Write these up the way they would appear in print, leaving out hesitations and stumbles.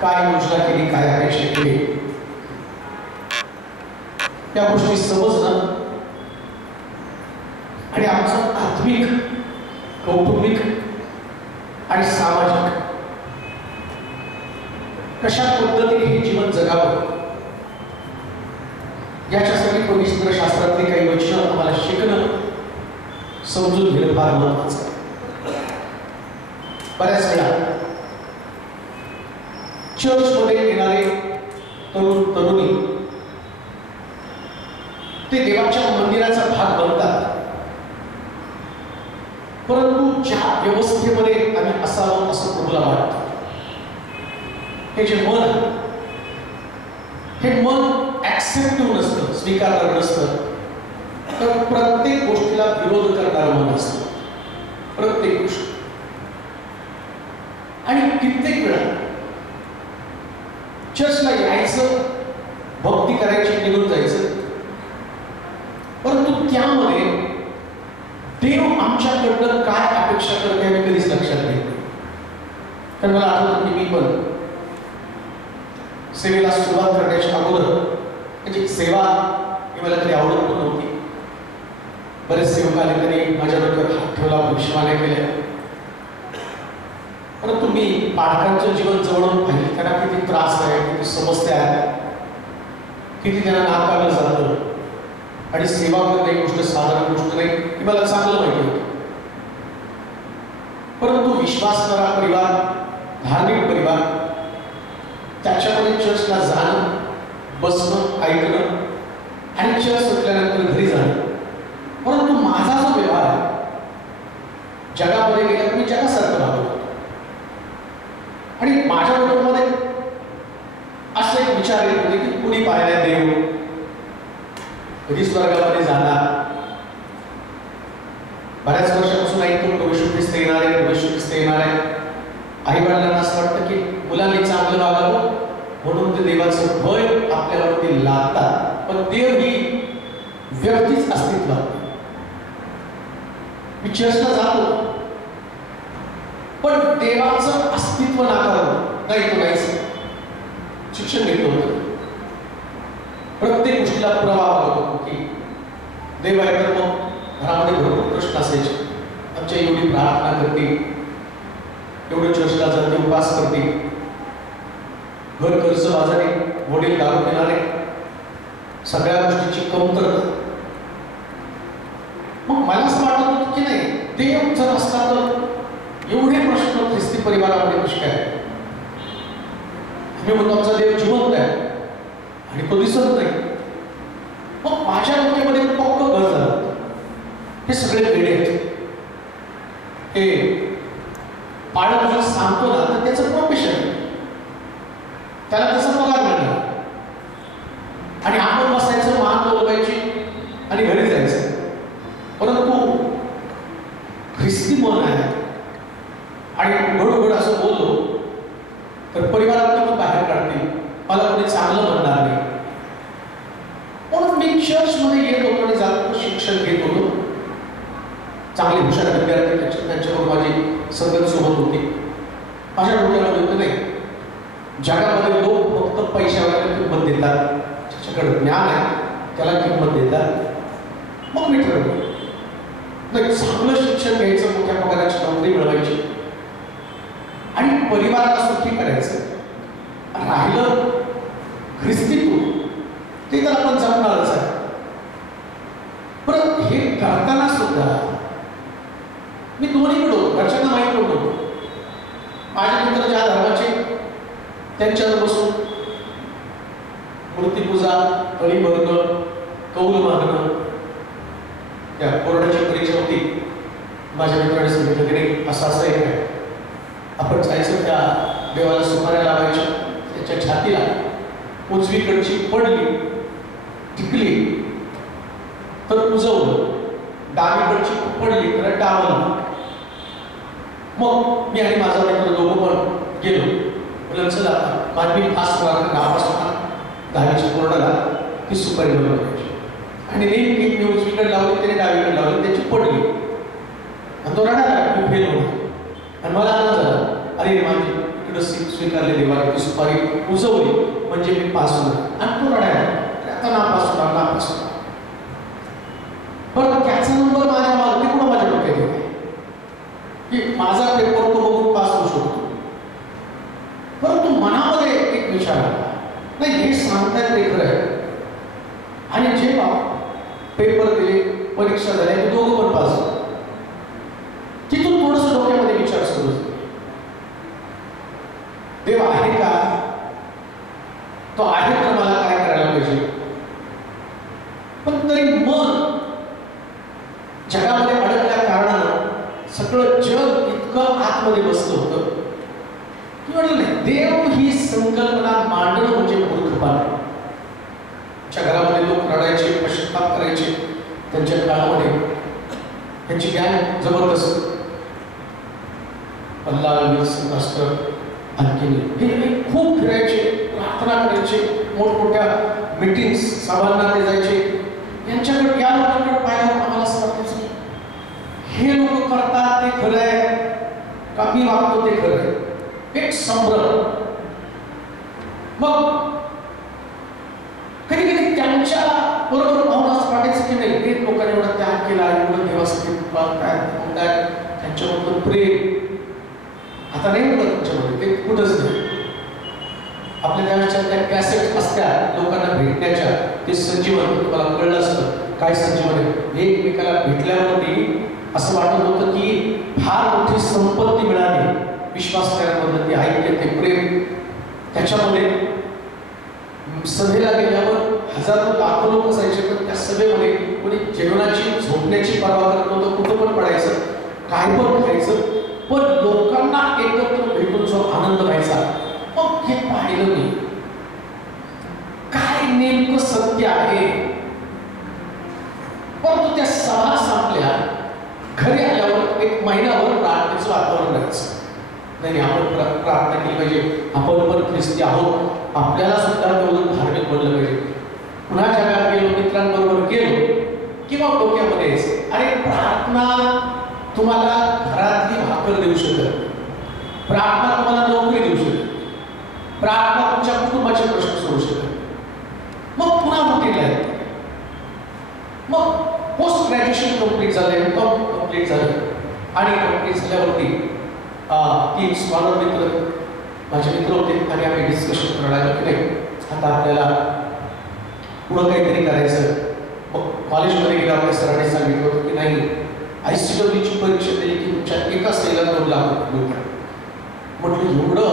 काय योजना केली, काय अपेक्षा केली, या गोष्टी समजणं आणि आमचं आत्मिक, कौटुंबिक आणि सामाजिक कशा पद्धतीने हे जीवन जगावं याच्यासाठी पवित्र शास्त्रातली काही वचनं आम्हाला शिकणं, समजून घेणं फार महत्त्वाचं आहे. बऱ्याच वेळा चर्चमध्ये येणारे तरुण तरुणी ते देवाच्या मंदिराचा भाग बनतात, परंतु ज्या व्यवस्थेमध्ये आम्ही असावं असं प्रभूला वाटतं, हे जे मन ऍक्सेप्टिव्ह नसतं, स्वीकारणार नसतं, तर प्रत्येक गोष्टीला विरोध करणारं मन असतं, प्रत्येक गोष्ट. आणि कित्येक वेळा चर्चला यायचं, भक्ती करायची, निघून जायचं, परंतु त्यामध्ये देव आमच्याकडनं काय अपेक्षा करते हे कधीच लक्षात नाही. तर मला आठवतं की मी पण सेवेला सुरुवात करण्याच्या अगोदर, म्हणजे सेवा ही मला कधी आवडत पण नव्हती. बरेच सेवकाने तरी माझ्या डोक्यावर हात ठेवला, भविष्यवाण्या केल्या, परंतु मी पालकांचं जीवन जवळून पाहिजे. त्यांना किती त्रास आहे, किती समस्या आहे, किती त्यांना नाकारलं जातं, आणि सेवा करणं ही गोष्ट साधारण गोष्ट नाही, ही मला चांगलं माहिती होतं. परंतु विश्वासणारा परिवार, धार्मिक परिवार, त्याच्यामध्ये चर्चला जाणं, बसणं, ऐकणं आणि चर्च सुटल्यानंतर घरी जाणं. परंतु माझा जो व्यवहार आहे, जगामध्ये गेला मी जगासारखं राहतो, आणि माझ्या डोक्यामध्ये असे एक विचार येत होते की कुणी पाहिल्या देव, कधी स्वर्गामध्ये जाणार. बऱ्याच वर्षापासून ऐकतो प्रभू ख्रिस्त येणार आहे, प्रभू ख्रिस्त येणार आहे. आई वडिलांना असं वाटतं की मुलांनी चांगलं वागावं म्हणून ते देवाचं भय आपल्यावरती लादतात, पण देव ही व्यक्तीच अस्तित्वात. मी चर्चला जातो, पण देवाचं अस्तित्व नाकारलं नाही, तो नाहीच. शिक्षण घेतलं होतं, प्रत्येक गोष्टीला पुरावा होतो की देव आहे. तर मग घरामध्ये भरपूर प्रश्न असायचे. आमच्या एवढी प्रार्थना करते, एवढं चर्चला जाते, उपास करते, घर कर्ज बाजारी, वडील दारू पिणारे, सगळ्या गोष्टीची कमतरता. मग मला असं वाटत होतं की नाही, देव जर असता तर एवढे प्रश्न ख्रिस्ती परिवारामध्ये कसे काय. मी म्हणतो आमचा देव जिवंत आहे आणि तो दिसत नाही. मग माझ्या डोक्यामध्ये पक्क घर झालं, हे सगळे वेडे आहेत. हे पाळत जेव्हा सांगतो ना, तर त्याचं प्रोफेशन, त्याला त्याचा पगार मिळणार, आणि आपण बसायचं, मान बोलवायची आणि घरी जायचं. परंतु ख्रिस्ती मन आहे, आणि उघड असं बोललो तर परिवारात मग बाहेर काढतील, मला कोणी चांगलं म्हणणार नाही. म्हणून मी चर्चमध्ये येत होतो आणि जातो, शिक्षण घेत होतो. चांगले हुशार विद्यार्थी त्यांच्यावर माझी संगत सोबत होती. माझ्या डोक्याला होतं नाही, जगामध्ये लोक फक्त पैशावाल्याला किंमत देतात, ज्याच्याकडे ज्ञान आहे त्याला किंमत देतात. मग मी ठरवलं नाही, चांगलं शिक्षण घ्यायचं, मोठ्या पगाराची नोकरी मिळवायची आणि परिवाराला सुखी करायचं. राहिलं ख्रिस्तीत्व, ते तर आपण जपणारच आहे. पण हे करताना सुद्धा मी दोन्हीकडे घरच्यांना माहीत नव्हतं. माझे मित्र ज्या धर्माचे, त्यांच्यावर बसून मूर्तीपूजा, तळी भरणं, कौल मागणं. त्या कोरोनाची परीक्षा होती, माझ्या मित्राने सांगितलं की नाही, असं एक आहे, आपण जायचं त्या देवाला सुपाऱ्या लावायच्या, त्याच्या छातीला उजवीकडची पडली, टिकली तर उजवलं, डावीकडची पडली तर डावलं. मग मी आणि माझा मित्र दोघं पण गेलो. म्हटलं चला आता मी फास्ट गावापासून 10वीच्या कोर्टाला ती सुपारी बनवायची आणि नेमकी मी उजवीकडे लावली, त्याने डावीकडे लावली, त्याची पडली आणि तो रडाला, मी फेल होणार. आणि मला आनंद झाला, अरे माझी इकडं स्वीकारले देवाने, ती सुपारी उजवली म्हणजे मी पास होणार. आणि तो रडायला, आता नापास होणार, नापास होणार. बरं त्याचा नंबर माझ्या मागे कुणा माझ्या डोक्यात येते की माझा पेपर तो बघून पास होऊ शकतो. परंतु मनामध्ये एक विचार आला, नाही हे सांगतायत ते खरं आहे. आणि जेव्हा पेपर दिले, परीक्षा झाल्या, ते दोघं पण पास झाले. तिथून थोडंसं डोक्यामध्ये विचार सुरू झाले, देव आहे का? तो आहे तर मला काय करायला पाहिजे? पण तरी मन जगामध्ये अडकल्या कारणानं सगळं जग इतकं आतमध्ये बसलं होतं की म्हटलं नाही, देव ही संकल्पना मांडणं म्हणजे मूर्खपणा. घरामध्ये लोक रडायचे, पश्चाताप करायचे. त्यांच्या काळामध्ये त्यांची गॅंग जबरदस्त, पल्ला विल्सन मास्टर, आणखी हे खूप फिरायचे, प्रार्थना करायचे, मोठमोठ्या मीटिंग्स सभांना ते जायचे. यांच्याकडे या लोकांकडे पाहिलं आम्हाला असं वाटायचं हे लोक करतात ते खरं आहे का मी वागतो ते खरं आहे. एक संभ्रम. मग कधी कधी त्यांच्या बरोबर भावना असं वाटायचं की नाही, एक लोकांनी एवढा त्याग केला, एवढं देवासाठी काय त्यांच्याबरोबर प्रेम आता नाही होतं तुमच्यामध्ये, ते कुठंच नाही. आपल्या त्यावेळेच्या त्या कॅसेट असत्या लोकांना भेटण्याच्या, ते संजीवन तुम्हाला कळलं असतं काय संजीवन आहे. एकमेकाला भेटल्यावरती असं वाटत होतं की फार मोठी संपत्ती मिळाली. विश्वास करण्याबद्दल ते ऐक्य, ते प्रेम. त्याच्यामध्ये सभेला गेल्यावर हजारो लाखो लोक असायचे, पण त्या सभेमध्ये कोणी जेवणाची झोपण्याची पर्वा करत नव्हतं, कुठं पण पडायचं, काय पण खायचं, पण लोकांना एकत्र भेटून जो आनंद व्हायचा, मग हे पाहिलं मी काय नेमकं सत्य आहे. परंतु त्या सभा संपल्या, घरी आल्यावर एक महिनाभर प्रार्थनेचं वातावरण राहायचं. नाही आपण प्रार्थना केली पाहिजे, आपण पण ख्रिस्ती आहोत, आपल्याला सुद्धा तेवढं धार्मिक बनलं पाहिजे. पुन्हा जगात गेलो, मित्रांबरोबर गेलो किंवा डोक्यामध्ये अरे प्रार्थना तुम्हाला घरातली भाकर देऊ शकत, प्रार्थना तुम्हाला नोकरी देऊ शकत, प्रार्थना तुमच्या कुटुंबाचे प्रश्न सोडू शकत. मग पुन्हा मोठीला आहे. मग पोस्ट ग्रॅज्युएशन कंप्लीट झाले, एम.कॉम कंप्लीट झाले आणि कंप्लीट झाल्यावरती 3 स्कॉलर मित्र माझे मित्र होते आणि आम्ही डिस्कशन करायला की नाही आता आपल्याला पुढं काहीतरी करायचं. मग कॉलेजमध्ये गेला, आपल्या सरांनी सांगितलं होतं की नाही ICWची परीक्षा दिली की तुमच्या एका सैला 2 लाख रुपये मिळतात. म्हटलं एवढं?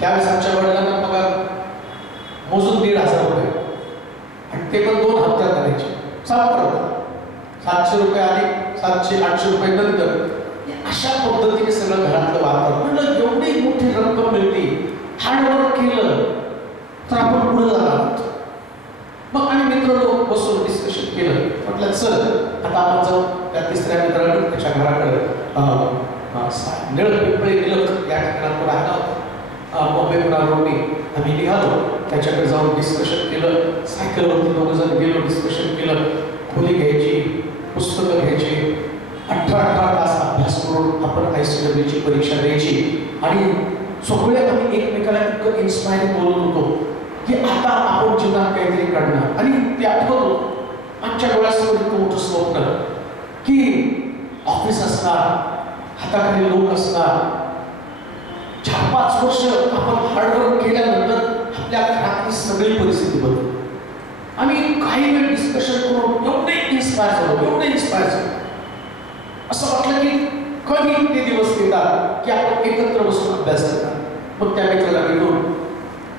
त्यावेळेस आमच्या वडिलांना पगार मोजून 1,500 रुपये आणि ते पण 2 हप्त्यात करायचे. चांगलं होतं. 700 रुपये आले, 700-800 रुपये नंतर अशा पद्धतीने सगळं घरातलं वातावरण. म्हणलं एवढी मोठी रक्कम मिळते, हार्डवर्क केलं तर आपण पुढे जाणार. मग आम्ही मित्र लोक बसून डिस्कशन केलं. म्हटलं चल आता आपण जाऊ त्या तिसऱ्या मित्राकडे, त्याच्या घराकडे पिंपळे निलक या ठिकाणी राहिला होता. बॉम्बे रोडने आम्ही निघालो, त्याच्याकडे जाऊन डिस्कशन केलं. सायकलवरती 2 जण गेलो, डिस्कशन केलं. खोली घ्यायची, पुस्तकं घ्यायची, 18 तास अभ्यास करून आपण ICWची परीक्षा द्यायची. आणि सगळे आम्ही एकमेकाला इतकं इन्स्पायर बोलत होतो की आता आपण जीवनात काहीतरी करणार. आणि ते आठवतो आमच्या डोळ्यासमोर इतकं मोठं स्वप्न की ऑफिस असणार, हाताखाली लोक असणार. 4-5 वर्ष आपण हार्डवर्क केल्यानंतर आपल्या घरातली सगळी परिस्थिती बदलली. आम्ही काही वेळ डिस्कशन करून एवढे इन्स्पायर झालो. असं वाटलं की कधी ते दिवस येतात की आपण एकत्र बसून अभ्यास करणार. मग त्या मित्राला भेटून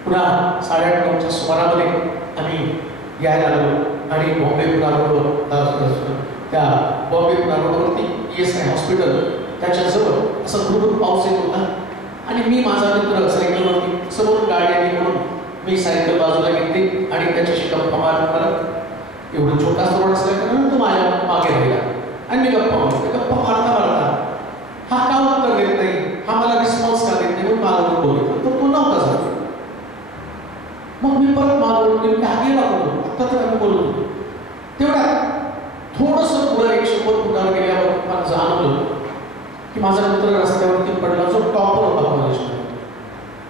पुन्हा 8:30च्या सुमारामध्ये आम्ही यायला लागलो आणि बॉम्बे पुन्हा रोडवर, त्या बॉम्बे पुन्हा रोडवरती ESI हॉस्पिटल त्याच्याजवळ असं भरपूर पाऊस येत होता. आणि मी माझा मित्र सायकलवरती, समोर गाडी आली म्हणून मी सायकल बाजूला घेतली आणि त्याच्याशी गप्पा मारत एवढं छोटा रोड असल्याकारणाने तो माझ्या मागे राहिला आणि मी गप्पा मारता हा का उत्तर देत नाही, हा मला रिस्पॉन्स का देत नाही म्हणून मला बोलतो, तर तो नव्हता झाला. मग मी परत मागवून गेलो की हा गेला बोलतो, आता तर आम्ही बोललो. तेवढा थोडंसं पुढं 100 फुटावर गेल्यावर मला जाणवलं की माझा मित्र रस्त्यावरती पडला, जो टॉपर होता कॉलेजमध्ये.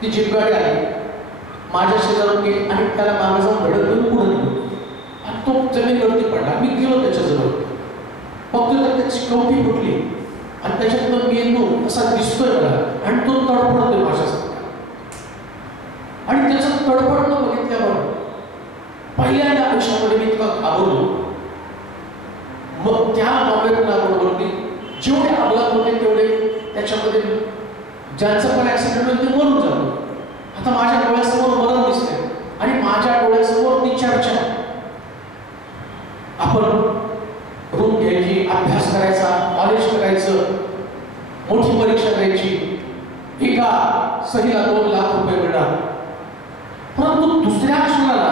ती जीप गाडी आली, माझ्या शेजारून गेली आणि त्याला मागे जाऊन धडक देऊन पुढे निघून आणि तो जमिनीवरती पडला. मी गेलो त्याच्याजवळ, फक्त तर त्याची कवटी फुटली आणि त्याच्यातनं मेंदू असा दिसतोय मला आणि तो तडफडतोय माझ्यासाठी. आणि त्याचं तडफडणं बघितल्यावर पहिल्यांदा आयुष्यामध्ये मी इतका घाबरलो. मग त्या बरोबरती जेवढे अपघात होते तेवढे त्याच्यामध्ये ज्यांचं पण ऍक्सिडेंट होईल ते मरून जातो. आता माझ्या डोळ्यासमोर मरण दिसते आणि माझ्या डोळ्यासमोर ती चर्चा. आपण रूम घ्यायची, अभ्यास करायचा, कॉलेज करायचं, मोठी परीक्षा द्यायची, एका सहीला 2 लाख रुपये मिळणार. परंतु दुसऱ्या क्षणाला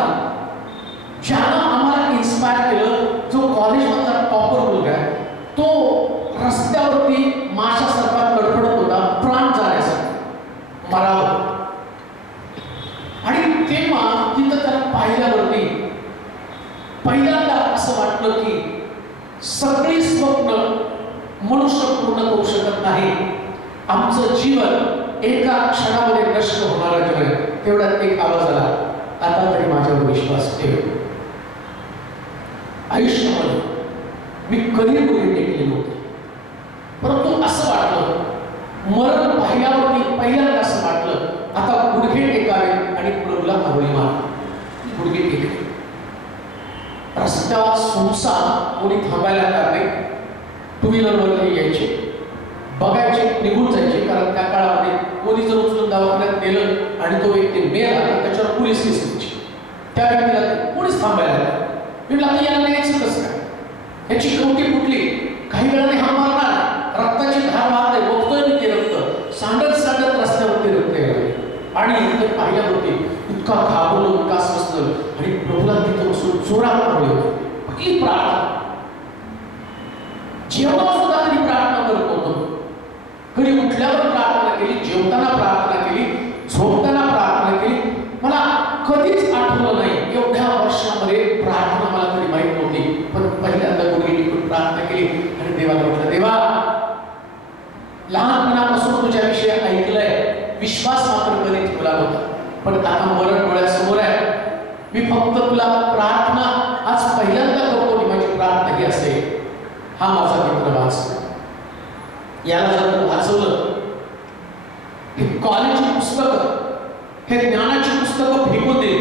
ज्यानं आम्हाला इन्स्पायर केलं, जो कॉलेजमधला टॉपर मुलगा आहे, तो रस्त्यावरती माशासारखा तडफडत होता प्राण जाण्यासाठी, मरावं. आणि तेव्हा तिथं त्याला पाहिल्यावरती पहिल्यांदा असं वाटलं की सगळी स्वप्न मनुष्य पूर्ण करू शकत नाही. आमचं जीवन एका क्षणामध्ये नष्ट होणारा जीवन. तेवढ्यात एक आवाज आला, आता तरी माझ्यावर विश्वास ठेव. आयुष्यामध्ये मी कधी गुढी टेकली नव्हती, परंतु असं वाटलं, मरण पाहिल्यावरती पहिल्यांदा असं वाटलं आता गुडघे टेकावे आणि प्रभूला आवळी मार. गुडघे टेकले. रस्त्यावर सुनसान, कोणी थांबायला नाही. टू व्हीलरवरती यायचे, बघायचे, निघून जायचे. कारण त्या काळामध्ये कोणी जर उचलून दवाखान्यात नेलं आणि तो व्यक्ती मेला तर त्याच्यावर पोलीस केस द्यायची. त्या व्यक्तीला कोणीच थांबायला नाही. मी म्हटलं याला न्यायचं कसं काय, याची कवटी फुटली, काही वेळाने हा मारणार, रक्ताची धार वाहते, बघतोय मी ते रक्त सांडत सांडत रस्त्यावरती रक्त येणार. आणि इथे पाहिल्यावरती इतका घाबरलो, इतका बसलं आणि प्रभूला तिथं बसून जोरात मारले. पहिली प्रार्थना, जेव्हा सुद्धा कधी प्रार्थना करत होतो, कधी उठल्यावर प्रार्थना केली, जेवताना प्रार्थना केली, झोपताना प्रार्थना केली. मला कधीच आठवलं नाही, एवढ्या वर्षामध्ये प्रार्थना मला कधी माहीत नव्हती. पण पहिल्यांदा गुडघे टेकून प्रार्थना केली आणि देवाला म्हटलं, देवा लहानपणापासून तुझ्याविषयी ऐकलंय, विश्वास मात्र कधी ठेवला नव्हता, पण आता मरण डोळ्यासमोर आहे. मी फक्त तुला प्रार्थना आज पहिल्यांदा करतो आणि माझी प्रार्थना ही असेल, हा माझा मित्र वाच. याला जर वाचवलं, हे कॉलेजची पुस्तकं, हे ज्ञानाची पुस्तकं फेकून दे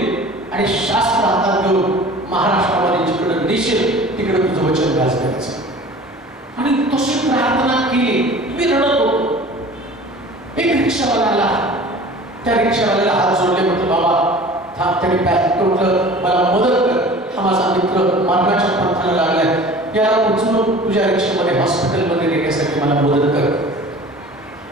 आणि शास्त्र हातात घेऊन महाराष्ट्रामध्ये जिकडे देशील तिकडे तुझं वचन गाजवायचं. आणि तशी प्रार्थना केली. मी रडत होतो. एक रिक्षावाला आला, त्या रिक्षावाल्याला हात जोडले, म्हटलं बाबा थांब. त्याने म्हटलं मला मदत कर, हा माझा मित्र मरणाच्या पंथाला लागलाय, याला उचलून तुझ्या रिक्षामध्ये हॉस्पिटलमध्ये नेण्यासाठी मला मदत कर.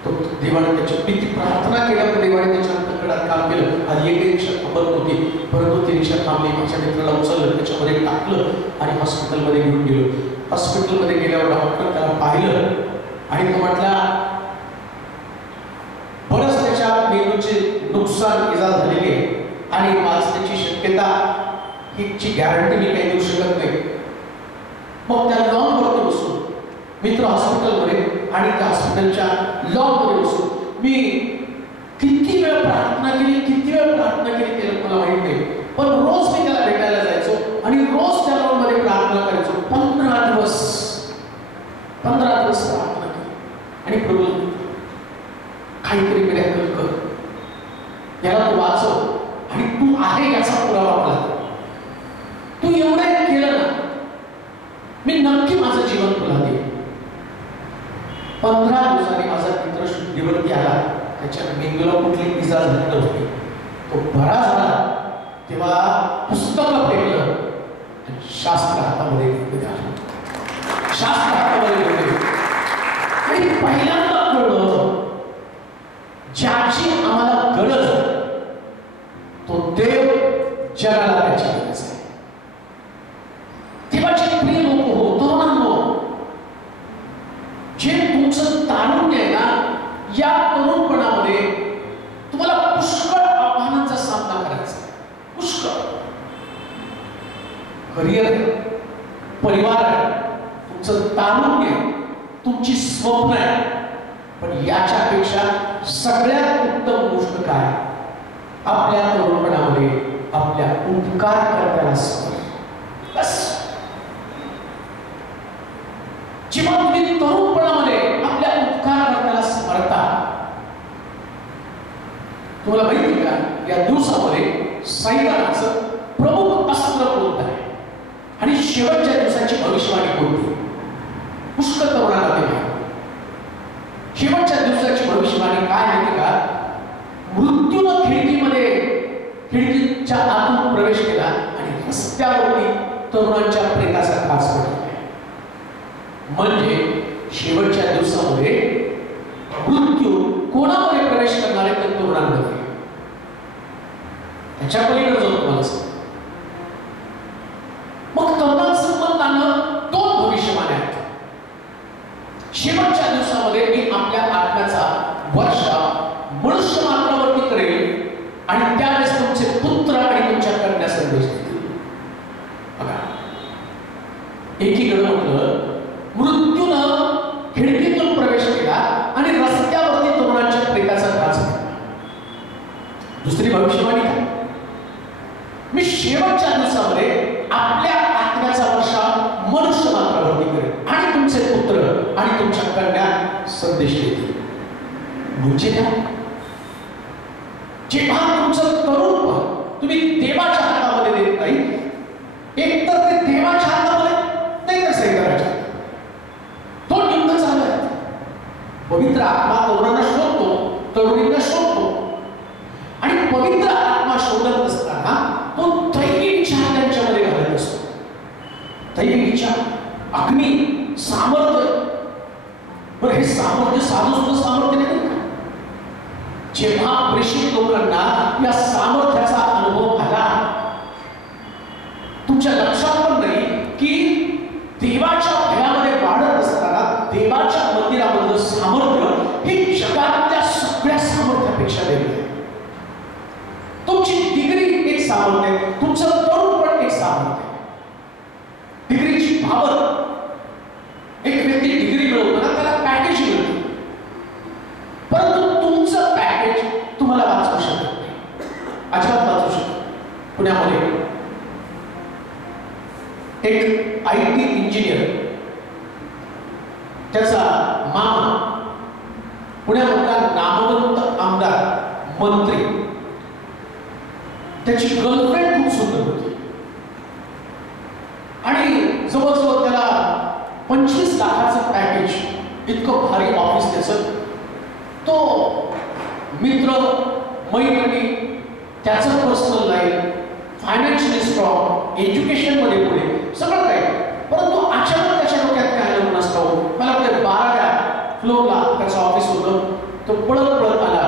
तो देवाने त्याची किती प्रार्थना केल्यावर देवाने त्याच्या अंतःकरणात काम केलं. आधी एक रिक्षा थांबत होती, परंतु ती रिक्षा थांबली. माझ्या मित्राला उचललं, त्याच्यामध्ये टाकलं आणि हॉस्पिटलमध्ये घेऊन गेलो. हॉस्पिटलमध्ये गेल्यावर डॉक्टर त्याला पाहिलं आणि तो म्हटला, बरंच त्याच्या मेंदूचे नुकसान इजा झालेली आहे आणि वाचण्याची शक्यता हिची गॅरंटी मी काही देऊ शकत नाही. मग त्या लॉनवरती बसून मित्र हॉस्पिटलमध्ये आणि त्या हॉस्पिटलच्या लॉनमध्ये बसून मी किती वेळ प्रार्थना केली ते मला माहित नाही. पण रोज मी त्याला भेटायला जायचो आणि रोज त्या लॉनमध्ये प्रार्थना करायचो. 15 दिवस प्रार्थना केली आणि प्रभू काहीतरी मिरेकल कर, याला तू वाचव आणि तू आहे याचा पुरावा मला. तू एवढं केलं ना, मी नक्की माझं जीवन तुला देईन. 15 दिवसांनी माझा मित्र शुद्धीवरती आला. त्याच्या मेंदूला कुठली इजा झाली नव्हती. तो बरा झाला तेव्हा पुस्तकं फेकलं आणि शास्त्र हातामध्ये घेतलं. शास्त्र हातामध्ये घेतले आणि पहिल्यांदा कळलं, ज्याची आम्हाला गरज तो देव जगाला त्याची गरज आहे. परिवार आहे, तुमचं तारुण्य आहे, तुमची स्वप्न आहे. पण याच्यापेक्षा सगळ्यात उत्तम गोष्ट काय? आपल्या तरुणपणामध्ये आपल्या उपकार करताना स्मरण. बस. जेव्हा तुम्ही तरुणपणामध्ये आपल्या उपकार करताना स्मरता, तुम्हाला माहिती का या दिवसामध्ये सैतानाचं प्रमुख अस्त्र कोणतं आहे आणि शेवटच्या दिवसाची भविष्यवाणी कोणती? पुष्कळ तरुणांना ते माहिती. शेवटच्या दिवसाची भविष्यवाणी काय माहिती का? मृत्यूनं खिडकीच्या आतून प्रवेश केला आणि रस्त्यावरती तरुणांच्या प्रेताचा खास पडला. म्हणजे शेवटच्या दिवसामध्ये मृत्यू कोणामध्ये प्रवेश करणार आहे? तर तरुणांमध्ये. त्याच्या पलीकडे जाऊन तुम्हाला सांग. मग तरुणांसंबंधानं दोन भविष्यवाणी आहेत. शेवटच्या दिवसामध्ये मी आपल्या आत्म्याचा वर्षा मनुष्य मात्रावरती करेल आणि त्यावेळेस तुमचे पुत्र आणि तुमच्या कन्या संदेश देतील. बघा, एकीकडे म्हटलं मृत्यूनं खिडकीतून प्रवेश केला आणि रस्त्यावरती तरुणांच्या प्रेताचा त्रास झाला. दुसरी भविष्यवाणी काय? मी शेवटच्या दिवसामध्ये आपल्या आत्म्याचा वर्षा मनुष्य मात्रावरती करेल आणि तुमचे पुत्र आणि तुमच्या कन्या संदेश देतील. म्हणजे काय? जेव्हा तुमचं तरुणपण तुम्ही देवाच्या हातामध्ये देत नाही, एकतर ते देवाच्या हातामध्ये नाही तर सैतानाच्या. तो युद्ध चालू आहे. पवित्र आत्मा तरुणांना शोधतो, तरुणींना शोधतो आणि पवित्र आत्मा शोधत असताना तो दैवी विचार त्यांच्यामध्ये घालत असतो. दैवी विचार, अग्नी, सामर्थ्य. बरं, हे सामर्थ्य साधं सुद्धा सामर्थ्य नाही का? जेव्हा प्रेषित लोकांना या सामर्थ्याचा अनुभव आला, तुमच्या लक्षात पण नाही की देवाच्या भयामध्ये वाढत असताना देवाच्या मंदिरामधलं सामर्थ्य हे जगातल्या सगळ्या सामर्थ्यापेक्षा वेगळं आहे. तुमची डिग्री एक सामर्थ्य आहे, तुमचं तरुणपण एक सामर्थ्य आहे. डिग्रीची भावना, एक व्यक्ती डिग्री मिळवतो ना त्याला पॅकेज मिळतं, परंतु तुमचं पॅकेज तुम्हाला वाचवू शकत नाही, अजिबात वाचवू शकत. पुण्यामध्ये एक IT इंजिनियर, त्याचा मामा पुण्यामधला नामवंत आमदार, मंत्री, त्याची गर्लफ्रेंड खूप सुंदर होती आणि जवळजवळ त्याला 25 लाखाचं पॅकेज, इतकं भारी ऑफिस त्याचं. तो मित्र मैत्रिणी, त्याचं पर्सनल लाईफ, फायनान्शियली स्ट्रॉंग, एज्युकेशनमध्ये पुढे सगळं काही. परंतु अचानक त्याच्या डोक्यात काय आलं नसतं. मला वाटतं 12व्या फ्लोअरला त्याचं ऑफिस होतं. तो पळत आला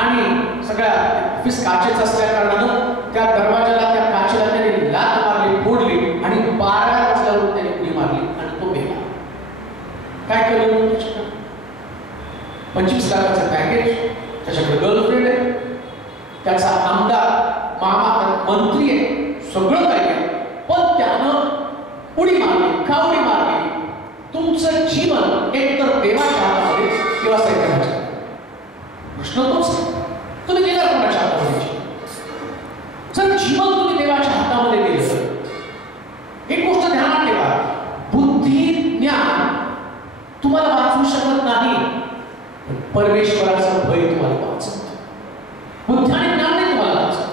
आणि सगळ्या ऑफिस काचेच असल्या कारणानं त्या दरवाजाला, त्या काचेला त्याने लाथ मारली, फोडली आणि 12व्या मजल्यावरून त्याने उडी मारली आणि तो मेला. काय केलं? 25 लाखाचं पॅकेज, त्याच्याकडे गर्लफ्रेंड आहे, त्याचा आमदार, मामा, मंत्री आहे, सगळं काही आहे, पण त्यानं उडी मारली. का उडी मारली? तुमचं जीवन एकतर देवाच्या हातामध्ये किंवा सैतानाच्या. प्रश्न तोच, तुम्ही देणार कोणाच्या हातामध्ये? जर जीवन तुम्ही देवाच्या हातामध्ये दिलं, एक गोष्ट ध्यानात ठेवा, बुद्धी ज्ञान तुम्हाला वाचवू शकत नाही, परमेश्वराचं भय तुम्हाला वाचवतं. बुद्धी आणि ज्ञान नाही तुम्हाला वाचवतं.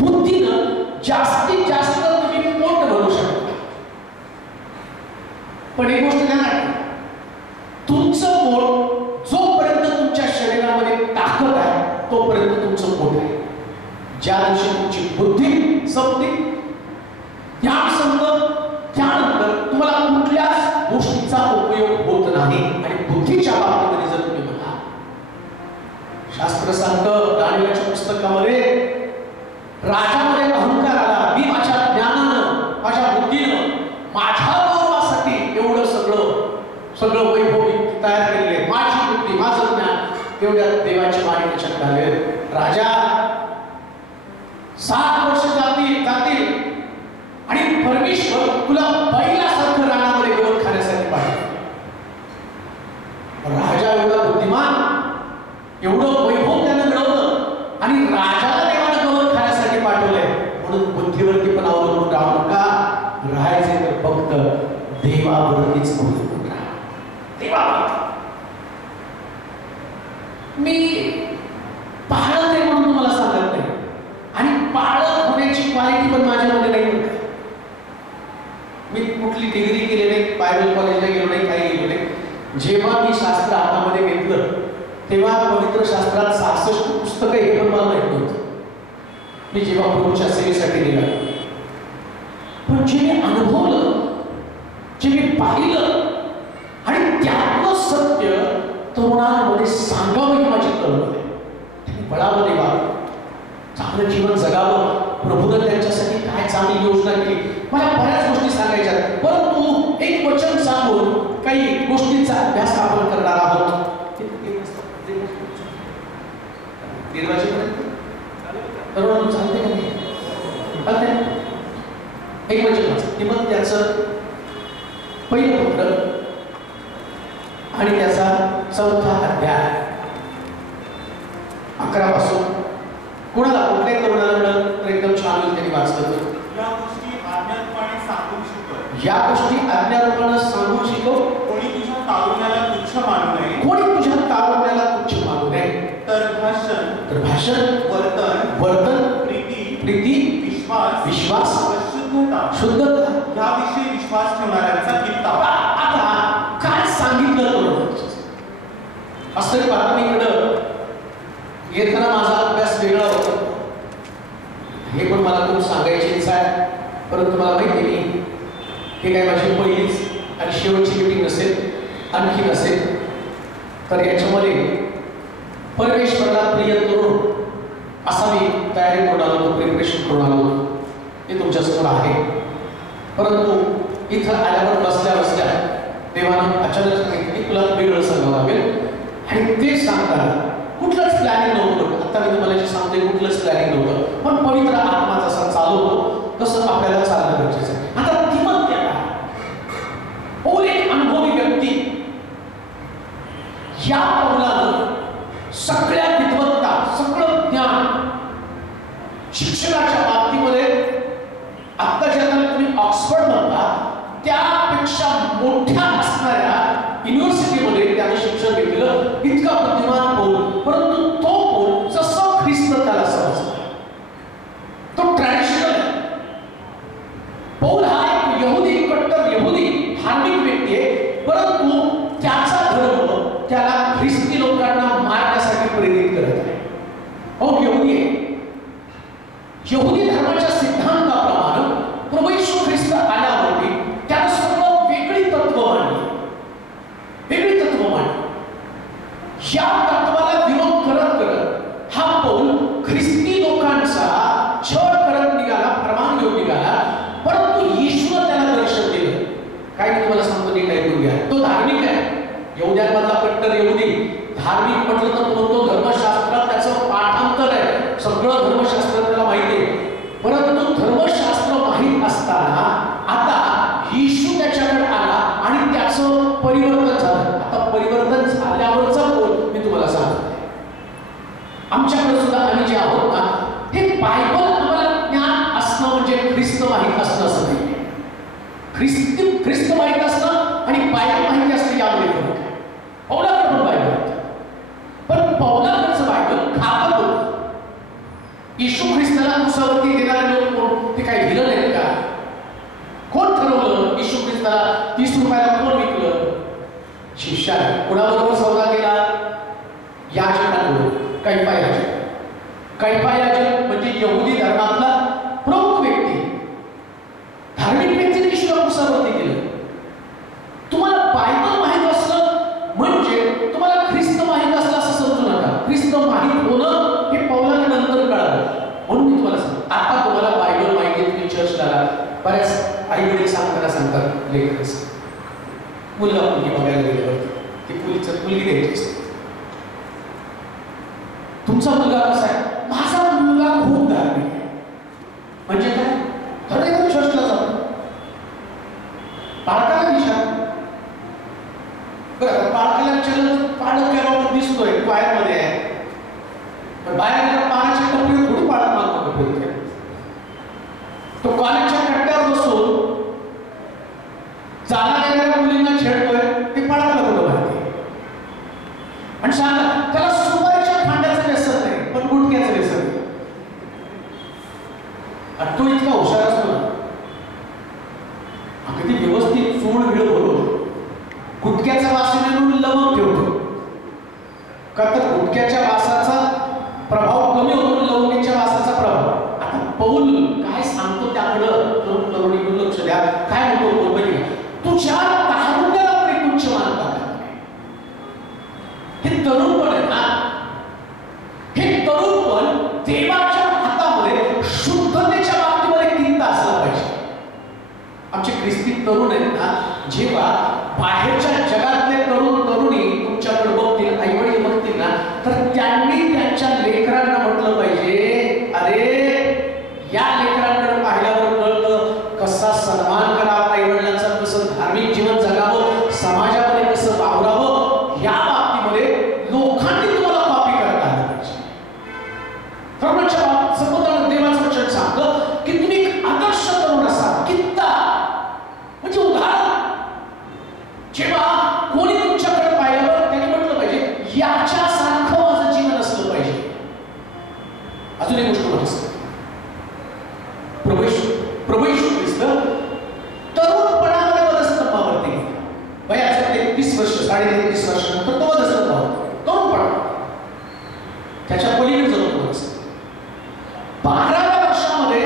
बुद्धीनं जास्तीत जास्त तुम्ही पोट भरू शकता, पण एक गोष्ट ध्यानात ठेवा, तुमचं पोट जोपर्यंत तुमच्या शरीरामध्ये ताकद आहे तोपर्यंत तुमचं पोट आहे. ज्या दिवशी तुमची बुद्धी संपते, त्यानंतर तुम्हाला कुठल्याच गोष्टीचा उपयोग होत नाही. आणि बुद्धीच्या बाबतीमध्ये जर तुम्ही बघा, शास्त्र सांगतं दानियेलच्या पुस्तकामध्ये, राजामध्ये अहंकार आला, मी माझ्या ज्ञानानं, माझ्या बुद्धीनं, माझ्या गौरवासाठी एवढं सगळं वैभव तयार केलेले, माझी बुद्धी, माझं ज्ञान, तेवढ्या देवाची वाणी त्याच्यात आले. राजा 7 वर्ष जातील आणि परमेश्वर तुला देवावरतीच अवलंबून राहा. देवावरती. मी पाळत आहे म्हणून तुम्हाला सांगत नाही, आणि पाळत होण्याची क्वालिटी पण माझ्यामध्ये नाही होत. मी कुठली डिग्री केली नाही, बायबल कॉलेजला गेलो नाही, काही गेलो नाही. जेव्हा मी शास्त्र हातामध्ये घेतलं तेव्हा पवित्र शास्त्रात 66 पुस्तकं हे पण मला माहित नव्हतं. मी जेव्हा प्रभूच्या सेवेसाठी निघालो, पण जे मी अनुभवलं, जे मी पाहिलं आणि त्यातलं सत्य तरुणांमध्ये सांगावं ही माझी कल्पना आहे. बळामध्ये वागावं, चांगलं जीवन जगावं, प्रभूने त्यांच्यासाठी काय चांगली योजना केली, मला बऱ्याच गोष्टी सांगायच्या. परंतु एक वचन सांगून काही गोष्टींचा अभ्यास आपण करणार आहोत. तरुण चालते का नाही? एक वचन किंमत त्याचं पहिलं पत्र आणि त्याचा 4था अध्याय 11 पासून. कोणाला कुठल्याही तरुणाला तर एकदम छान होईल त्यांनी वाचलं. या गोष्टी आज्ञारूपाने सांगून शिकव. या गोष्टी आज्ञारूपाने सांगून शिकव. कोणी तुझ्या तारुण्याला तुच्छ मानू नये. कोणी तुझ्या तारुण्याला तुच्छ मानू नये. तर भाषण, वर्तन, प्रीती, विश्वास, शुद्धता याविषयी विश्वास ठेवणाऱ्यांचा कित्ता. आता काय सांगितलं असं प्राथमिकडं येताना माझा अभ्यास वेगळा होता. हे पण मला खूप सांगायची इच्छा आहे, परंतु मला माहिती नाही हे काय माझी पहिलीच आणि शेवटची मीटिंग नसेल, आणखी नसेल. तर याच्यामध्ये परमेश्वराला प्रिय तरुण असा मी तयारी करून आलो होतो, प्रिपरेशन करून आलो होतो. हे तुमच्यासमोर आहे. परंतु इथं आल्यावर बसल्या बसल्या देवानं अचानक सांगितलं तुला वेगळं सांगावं लागेल, आणि ते सांगताना कुठलंच प्लॅनिंग नव्हतं. आता मी तुम्हाला जे सांगतोय कुठलंच प्लॅनिंग नव्हतं, पण पवित्र आत्मा जसा चालवतो तसं आपल्याला चालणं गरजेचं आहे. आता किंमत त्याला एक अनुभवी व्यक्ती या पौलानं सगळ्या विद्वत्ता, सगळं ज्ञान शिक्षणाच्या बाबतीमध्ये आता ज्यांना तुम्ही ऑक्सफर्ड म्हणता त्यापेक्षा मोठ्या असणाऱ्या युनिव्हर्सिटीमध्ये त्याने शिक्षण घेतलेलं इतका बुद्धिमान पौल. परंतु तो पौल जसं ख्रिस्त त्याला समजला, तो ट्रॅडिशनल आहे. पौल हा एक यहुदी, कट्टर यहुदी धार्मिक व्यक्ती आहे, परंतु त्याचा धर्म त्याला ख्रिस्ती लोकांना मारण्यासाठी प्रेरित करत आहे. पौल यहुदी आहे. यहुदी धर्माच्या सिद्धांताप्रमाणे प्रभू येशू ख्रिस्त आल्यावरती त्यानं सर्व वेगळी तत्व मांडली. या तत्वाला विरोध करत करत हा पौल ख्रिस्ती लोकांचा छळ करत निघाला, फरमान घेऊन निघाला. परंतु येशूने त्याला दर्शन दिलं. काय मी तुम्हाला सांगतो नीट ऐकून घ्या. तो धार्मिक आहे, यहुद्यांमधला कट्टर यहुदी. धार्मिक म्हटलं तर तो धर्मशास्त्रात त्याचं पाठांतर आहे, सगळं धर्मशास्त्र त्याला माहिती आहे. परंतु धर्मशास्त्र माहीत असताना आता येशू त्याच्याकडे आला आणि त्याचं परिवर्तन झालं. आता परिवर्तन झाल्यावरचा बोल मी तुम्हाला सांगतो. आमच्याकडे सुद्धा आम्ही जे आहोत ना, हे बायबल आम्हाला ज्ञान असणं म्हणजे ख्रिस्त माहीत असणं असं नाही. ख्रिस्त माहीत असणं आणि बायबल माहिती असणं यामध्ये फरक आहे. पौलाकडे पण बायबल होतं, पण पौलाकडचं बायबल खापत होतं. येशू ख्रिस्ताला क्रुसावरती देणारे लोक कोण? ते काही दिलं नाही का? कोण ठरवलं येशू ख्रिस्ताला 30 रुपयाला कोण विकलं? शिष्याने. कोणाबरोबर सौदा केला? याजकांबरोबर. कैफा याजक म्हणजे यहुदी धर्मातला प्रमुख व्यक्ती, धार्मिक व्यक्तीने येशूला क्रुसावरती केलं. तुम्हाला बायबल माहित असलं म्हणजे तुम्हाला ख्रिस्त माहित असलं असं समजू नका. ख्रिस्त माहित होणं हे पौलाला नंतर कळालं. म्हणून मी तुम्हाला सांगतो, आता तुम्हाला बायबल माहिती आहे, तुम्ही चर्चला बऱ्याच आई वडील सांगतात लेखक मुलगा मुलगी बघायला गेल्यावरती ती मुलगी द्यायची असते. तुमचा मुलगा कसा आहे? माझा मुलगा खूप धार्मिक आहे. म्हणजे काय? तर चर्चला जातो, बाळकाला विचार. बरं, बाळकाला विचारलं पाळत केला दिसतोय बाहेरमध्ये आहे, पण बाहेर पाण्याचे कपडे थोडी पाळत मागतो कपडे. तो कॉलेजच्या कट्ट्यावर बसून चालत येणाऱ्या मुलींना छेडतोय ते पाळायला कुठं माहिती आणि सांगा त्याला सुपारीच्या खांड्याचं व्यसन नाही पण गुटख्याचं व्यसन आहे. आणि तो इतका हुशार असतो ना अगदी व्यवस्थित चूळ विळ भरून गुटख्याचा वास म्हणून लवंग ठेवतो का तर गुटख्याच्या वासाचा प्रभाव कमी होतो लवंगीच्या वासाचा प्रभाव. आता पौल काय सांगतो त्याकडं तरुण तरुणीकडून लक्ष द्या. काय म्हणतो पौल बघा तुझ्या तारुण्याला पण तुच्छ मानता हे तरुणपण आहे ना हे तरुणपण देवाच्या हातामध्ये शुद्धतेच्या बाबतीमध्ये किंत असलं पाहिजे. आमचे ख्रिस्ती तरुण आहेत ना जेव्हा बाहेरच्या जगातले तरुण तरुणी तुमच्याकडे बघतील आईवडील बघतील ना तर त्यांनी त्यांच्या लेकरांना म्हटलं पाहिजे अरे या लेकरांकडे पाहिल्यावर कळतं कसा सन्मान करावा आईवडिलांचा कसं धार्मिक जीवन जगावं समाजामध्ये कसं वावरावं या बाबतीमध्ये लोकांनी तुम्हाला कॉपी करता आलं पाहिजे. तरुणाच्या बाबतीत संबंधाने देवाचं वचन सांगतं की तुम्ही एक आदर्श तरुण असा कित्ता म्हणजे उदाहरण जेव्हा कोणी तुमच्याकडे पाहिल्यावर त्यांनी म्हटलं पाहिजे याच्यासारखं माझं जीवन असलं पाहिजे. अजून एक गोष्ट म्हणत प्रभू येशू ख्रिस्त तरुणपणामध्ये वधस्तंभावरती वयाचं 33 वर्ष 33.5 वर्षानंतर तो वधस्तंभावर तरुणपणा त्याच्या पलीकडे जाऊन 12व्या वर्षामध्ये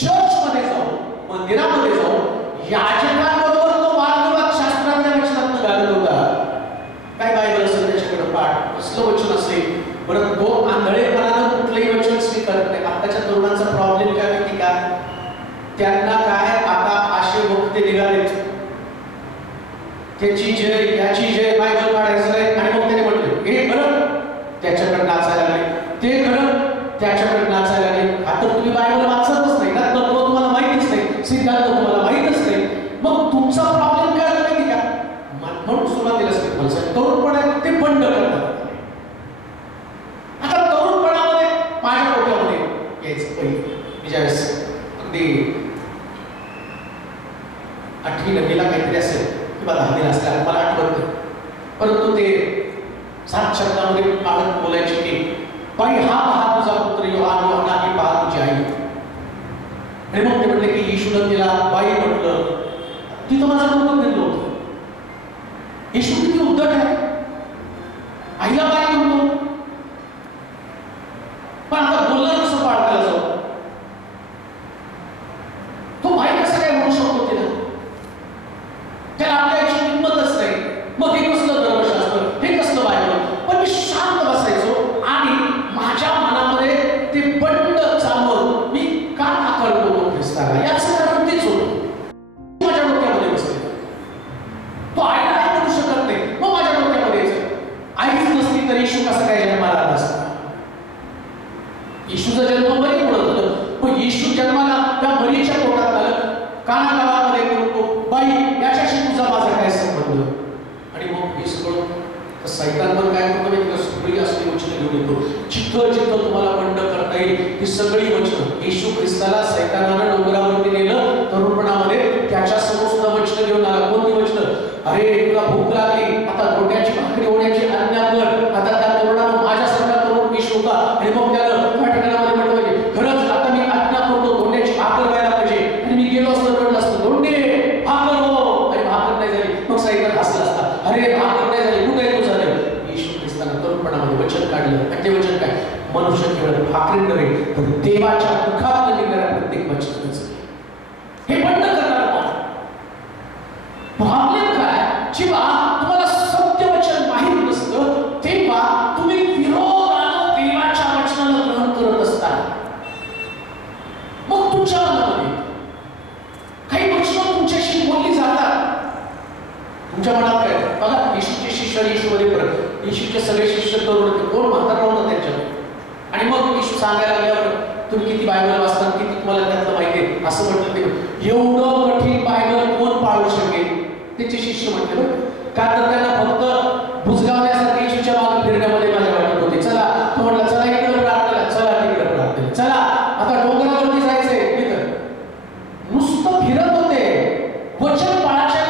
चर्चमध्ये जाऊन मंदिरामध्ये जाऊन याजकांबरोबर तो वादविवाद शास्त्रातल्या वचनातनं घालत होता. काय बायबल असेल त्याच्याकडे पाठ कसलं वचन असेल बरं तो आंधळेपणानं कुठलंही वचन स्वीकारत नाही. आताच्या तरुणांचा प्रॉब्लेम काय माहिती का त्यांना काय आता आशे वक्ते निघालेत त्याची जय याची जय बायबल काढायचं नाही आणि मग त्याने म्हटले हे खरं त्याच्याकडे नाचायला लागले ते खरं त्याच्याकडे नाचायला लागले. आता तुम्ही बायबल वाचतच नाही ना तत्व तुम्हाला माहितीच नाही सिद्धांत तुम्हाला माहितच नाही मग तुमचा प्रॉब्लेम काय झाला माहिती का म्हणून सुरुवातीला तरुणपणा ते बंड करतात. आता तरुणपणामध्ये माझ्या डोक्यामध्ये यायचं पहिले मी ज्यावेळेस अगदी 8वी 9वीला काहीतरी असेल किंवा 10वीला असल्यावर मला आठवत नाही परंतु ते 7 शब्दामध्ये पालक बोलायचे की बाई हा पहा तुझा पुत्र योहान योहाना ही पहा तुझी आई. आणि मग ते म्हटले की येशूनं तिला बाई म्हटलं तिथं माझं डोकं फिरलं होतं. येशू किती उद्धट आहे आईला बाई म्हणतो पण आता बोलला कसं पाळकाला जाऊ तो बाई कसा काय म्हणू शकतो तिला त्याला आपल्या याची किंमतच नाही. मग हे कसलं धर्मशास्त्र हे कसलं बायबल पण मी शांत बसायचो आणि माझ्या मनामध्ये ते बंड चालवून मी का आकार होतो ख्रिस्ताला याचं कारण तेच होतं. माझ्या डोक्यामध्ये बसले तो आईला आई म्हणू शकत नाही मग माझ्या डोक्यामध्ये आईच नसली तर येशू कसं काय जन्माला आला असता. येशूचा जन्म बरी म्हणत होतं पण येशू जन्माला त्या मरीच्या पोटात आलं कानागावामध्ये म्हणतो बाई याच्याशी तुझा माझा काय संबंध. आणि मग हे सगळं सैतान पण काय करतो माहिती का सगळी असली वचनं घेऊन येतो जिथं जिथं तुम्हाला बंड करता येईल ही सगळी वचनं. येशू ख्रिस्ताला सैतानानं डोंगरावरती नेलं तरुणपणामध्ये त्याच्यासमोर सुद्धा वचनं घेऊन आला. कोणती वचनं अरे तुला भूक लागली आता रोट्याची भाकरी होण्याची आज्ञा कर. आता त्या तरुणानं माझ्यासारखा तरुण विष होता आणि मग त्याला त्या ठिकाणामध्ये म्हटलं पाहिजे खरंच आता मी आज्ञा करतो धोंड्याची भाकर व्हायला पाहिजे आणि मी गेलो असतो म्हटलं असतं धोंडे भाकर हो आणि भाकर नाही झाली मग सैतान हसला असता अरे भाकर नाही झाली कुठे आहे तुझा देव. येशू ख्रिस्तानं तरुणपणामध्ये वचन काढलं आणि ते वचन काय मनुष्य केवळ भाकरी नव्हे तर देवाच्या मुखात निघणाऱ्या प्रत्येक वचनाचं हे बंद करणार प्रॉब्लेम काय जेव्हा तुम्हाला सत्य वचन माहित नसतं तेव्हा तुम्ही विरोधानं देवाच्या वचनाला ग्रहण करत असता. मग तुमच्या मनामध्ये काही वचनं तुमच्याशी बोलली जातात तुमच्या मनात काय बघा येशूचे शिष्य येशूमध्ये परत येशूचे सगळे शिष्य तरुण होते कोण म्हातारा होता त्यांच्याकडे आणि मग येशू सांगायला लागल्यावर तुम्ही किती बायबल वाचता किती तुम्हाला त्यातलं माहिती आहे असं म्हटलं ते एवढं कठीण बायबल कोण पाळू शकेल. त्याचे शिष्य म्हटले का तर त्यांना फक्त बुजगावण्यासारखे येशूच्या मागे फिरण्यामध्ये माझ्या वाटत होते. चला तो म्हटला चला इकडे प्रार्थना चला तिकडे प्रार्थना चला आता डोंगरावरती जायचंय तिथं नुसतं फिरत होते वचन पाळायच्या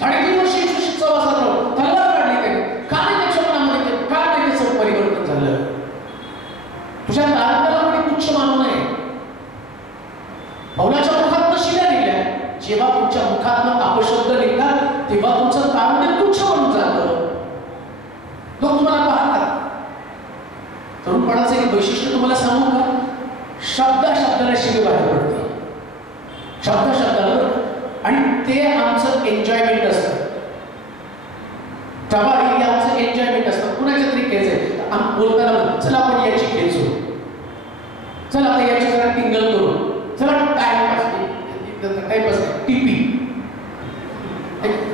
3.5 वर्ष येशूशी सहवासात राहून तलवार काढली त्याने. का नाही त्याच्या मनामध्ये का नाही त्याचं परिवर्तन झालं? तुझ्या तारणाला कोणी तुच्छ मानू नये. पौलाच्या मुखातनं शिव्या निघल्या. जेव्हा तुमच्या मुखातनं अपशब्द निघतात तेव्हा तुमचं तारुण्य तुच्छ म्हणून जातं. लोक तुम्हाला पाहतात. तरुणपणाचं एक वैशिष्ट्य तुम्हाला सांगू का? शब्दाला शिवी बाहेर पडते. शब्दाला. आणि ते आमचं एन्जॉयमेंट असतं. टवाळी हे आमचं एन्जॉयमेंट असतं. कुणाच्या तरी खेळायचं आम्ही बोलताना चला आपण याची खेळचो, चला आता याची जरा टिंगल करू, चला टाइमपास टीपी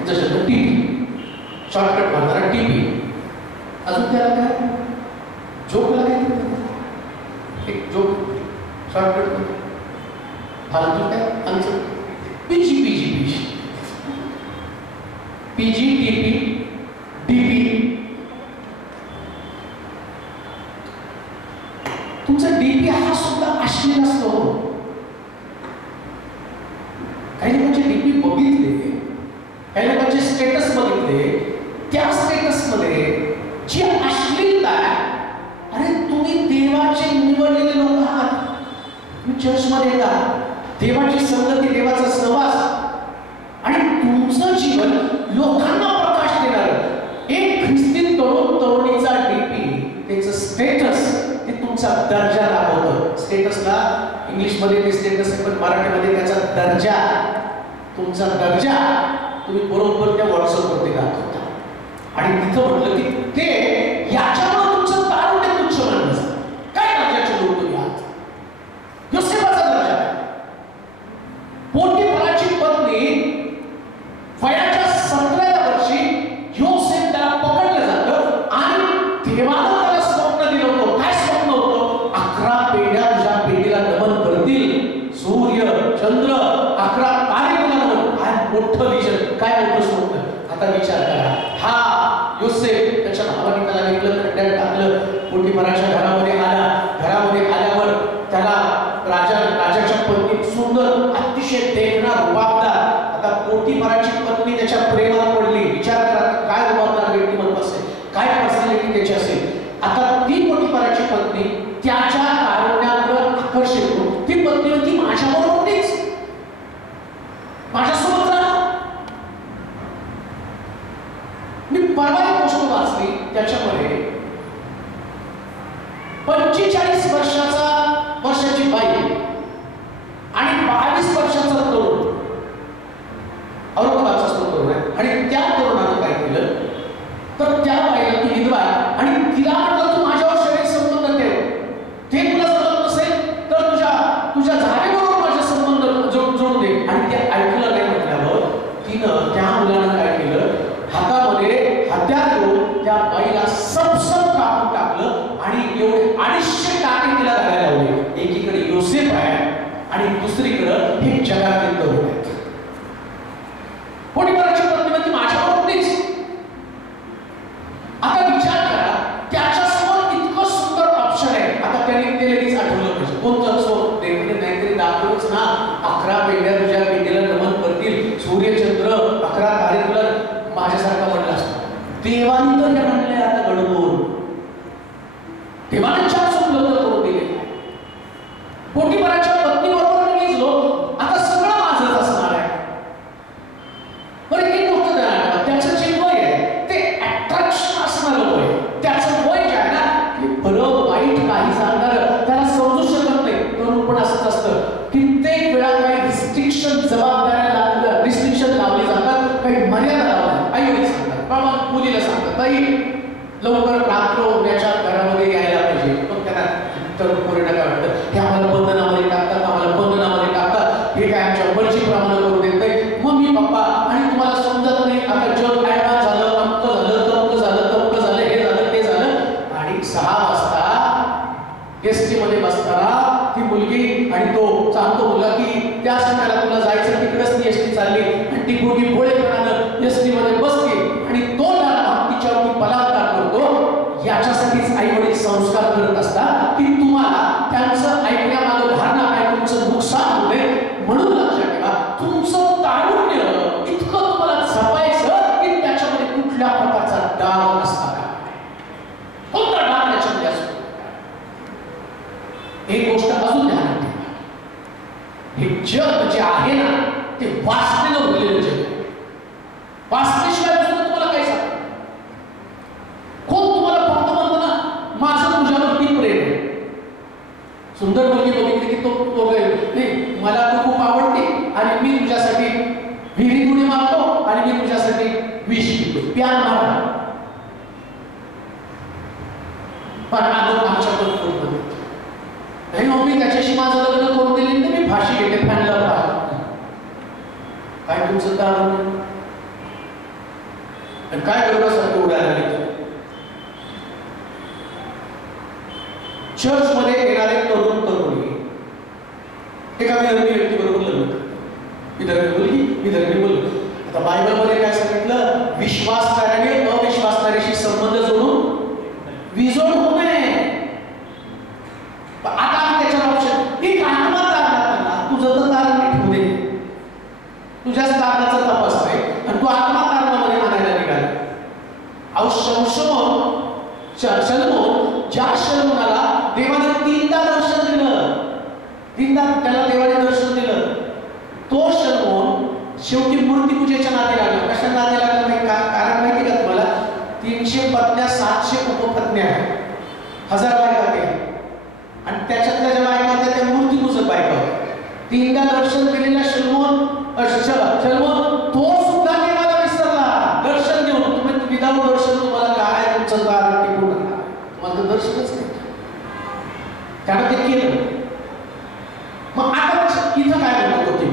जसं टीपी शॉर्टकट मारणारा टीपी. अजून त्याला काय जोकला काय एक जोक शॉर्टकट फालतू काय आमचं पीजी टीपी डीपी. तुमचा डीपी हा सुद्धा अश्लील असतो. काही लोकांचे डीपी बघितले, काही लोकांचे स्टेटस बघितले, त्या स्टेटसमध्ये जी अश्लीलता आहे. अरे तुम्ही देवाचे निवडलेले लोक आहात. तुम्ही चर्चमध्ये येता, देवाची संगती, देवाचा सहवास आणि तुमचं जीवन लोकांना प्रकाश देणार. एक ख्रिस्ती तरुणीचा डीपी, त्याचं स्टेटस ते तुमचा दर्जा दाखवतं. स्टेटसला इंग्लिशमध्ये ते स्टेटस आहे, पण मराठीमध्ये त्याचा दर्जा, तुमचा दर्जा तुम्ही बरोबर त्या व्हॉट्सअपवरती दाखवता. आणि तिथं म्हटलं की ते याच्यामुळे तुमचं तारुण्य तुच्छ म्हणणं. काय दर्जाचे लोक तुम्ही आहात? योसेफाचा दर्जा. पोटिफराची पत्नी वयाच्या 17व्या वर्षी योसेफ त्याला पकडलं जातं आणि देवानं त्याला स्वप्न दिलं होतं. काय स्वप्न होतं? 11 पेढ्या तुझ्या पेढीला नमन करतील, सूर्य चंद्र 11 तारे तुला नमन. काय मोठं विजन, काय मोठं स्वप्न. आता विचार करा. हा योसेफ त्याच्या भावाने त्याला विकलं, खड्ड्यात टाकलं, पोटिफराच्या घरामध्ये आला. घरामध्ये आल्यावर त्याला राजाच्या पत्नी सुंदर, अतिशय देखणा, रुबाबदार. आता पोटिफराची पत्नी त्याच्या प्रेमात पडली. विचार करा काय रुबाबदार व्यक्तिमत्व असेल, काय पर्सनॅलिटी त्याची असेल. आता ती पोटिफराची पत्नी त्याच्या तारुण्यावर आकर्षित होऊन ती पत्नी होती माझ्याबरोबर होतीच, माझ्यासोबत राहा. मी परवा एक गोष्ट वाचली, त्याच्यामध्ये 45 वर्षाची बाई आणि 22 वर्षाचा तरुण, औरंगाबादचा तरुण आहे. आणि त्या तरुणानं काय केलं तर त्या बाईला ती विधवा आणि तिला म्हटलं तू माझ्यावर शरीर संबंध ठेव. ते तुला जमत नसेल तर तुझ्या जागेबरोबर माझे संबंध जोडून दे. आणि ते ऐकलं नाही म्हटल्यावर तिनं त्या मुलानं काय केलं, हातामध्ये हत्यार घेऊन त्या बाईला सबसब कापून टाकलं आणि एवढे 250 टाके तिला घालायला लावले. एकीकडे योसेफ आहे आणि दुसरीकडे हे जगातील तरुण आहेत. पोटिफराची पत्नी ती माझ्यावर होतीच. आता विचार करा, त्याच्यासमोर इतकं सुंदर ऑप्शन आहे. आता त्याने ते लगेच आठवलं पाहिजे. कोणतं असो देवाने नाहीतरी दाखवूच ना. 11 पेढ्या तुझ्या पेढीला नमन करतील, सूर्यचंद्र 11 तारे तुला माझ्यासारखा म्हणला असतो. देवाने तर हे म्हणले आता घडवून, देवाने चार उपलब्ध करून दिले. पोटिफराच्या पत्नीबरोबर मी गेलो, आता सगळं माझंच असणार आहे. बरं एक गोष्ट द्या, त्याचं जे वय आहे ते अट्रॅक्शन असणारं वय. त्याचं वय जे आहे ना ते बरं वाईट काही सांगणार त्याला समजू शकत नाही. तरुण पण असंच असतं. कित्येक वेळा काही रिस्ट्रिक्शन लावली जातात, काही मर्यादा लावल्या. आई वडील सांगतात, बाबा मुलीला सांगतात, ताई लवकर रात्र होण्याच्या घरामध्ये यायला पाहिजे. पण त्यांना तरुण पोरीला काय वाटतं, हे आम्हाला बंधनामध्ये टाकतात, हे काय आमच्या मर्जीप्रमाणे करू देत नाही. मम्मी पप्पा आणि तुम्हाला समजत नाही. आता जग ऍडव्हान्स झालं, अमक झालं, हे झालं, ते झालं. आणि 6 वाजता एसटी मध्ये बसताना ती मुलगी आणि तो सांगतो मुलगा की त्या संघाला तुला जायचं तिकडेच ती एसटी चालली आणि ती मुलगी भोळेपणानं एसटी मध्ये बसते आणि तो तिच्यावरती बलात्कार करतो. याच्यासाठीच आई वडील संस्कार करत असतात की तुम्हाला त्यांचं ऐकण्यामागं वासनेनं भरलेलं जग. वासनेशिवाय दुसरं तुम्हाला काही सांग. कोण तुम्हाला फक्त म्हणतो ना माझं तुझ्यावरती प्रेम आहे. सुंदर मुलगी बघितली की तो नाही मला तू खूप आवडते आणि मी तुझ्यासाठी विहिरी उडी मारतो आणि मी तुझ्यासाठी विष पितो. प्यार मारा पण आमच्याकडे पूर्ण नाही मम्मी त्याच्याशी माझं लग्न करून दिले तर मी फाशी घेते फॅनला पाहा. काय तुमचं कारण काय गौरवासाठी उडायला लागले. चर्च मध्ये येणारे तरुण तरुणी एका विधर्मी व्यक्तीबरोबर लग्न. विधर्मी मुलगी विधर्मी मुलगा. आता बायबल मध्ये काय सांगितलं, विश्वासणाऱ्याने अविश्वासणाऱ्याशी संबंध जोडून विजोड होऊ नये. आता आम्ही त्याच्यावर ऑप्शन एक आत्मा तारणाला तुझं तर तारण ठेवू दे. तुझ्याच तारणाचा तपास आहे आणि तू आत्मा तारणामध्ये म्हणायला निघाला. अहो शल्मोन ज्या शल्मोनाला देवाने 3दा दर्शन दिलं, 3दा त्याला देवाने दर्शन दिलं, तो शल्मोन शेवटी मूर्ती पूजेच्या नादी लागला. कशा नादी लागला नाही कारण माहिती का तुम्हाला? 300 पत्न्या 700 उपपत्न्या 1000 बायका केल्या आणि त्याच्यातल्या ज्या बायका होत्या त्या मूर्ती पूजक बायका होत्या. 3दा दर्शन दिलेला शल्मोन तो सुद्धा देवाला विसरला दर्शन देऊन. तुम्ही विदाऊट दर्शन तुम्हाला काय तुमचं दार टिकून राहणार? तुम्हाला दर्शनच नाही. त्यानं ते केलं. मग आता इथं काय म्हणत होती?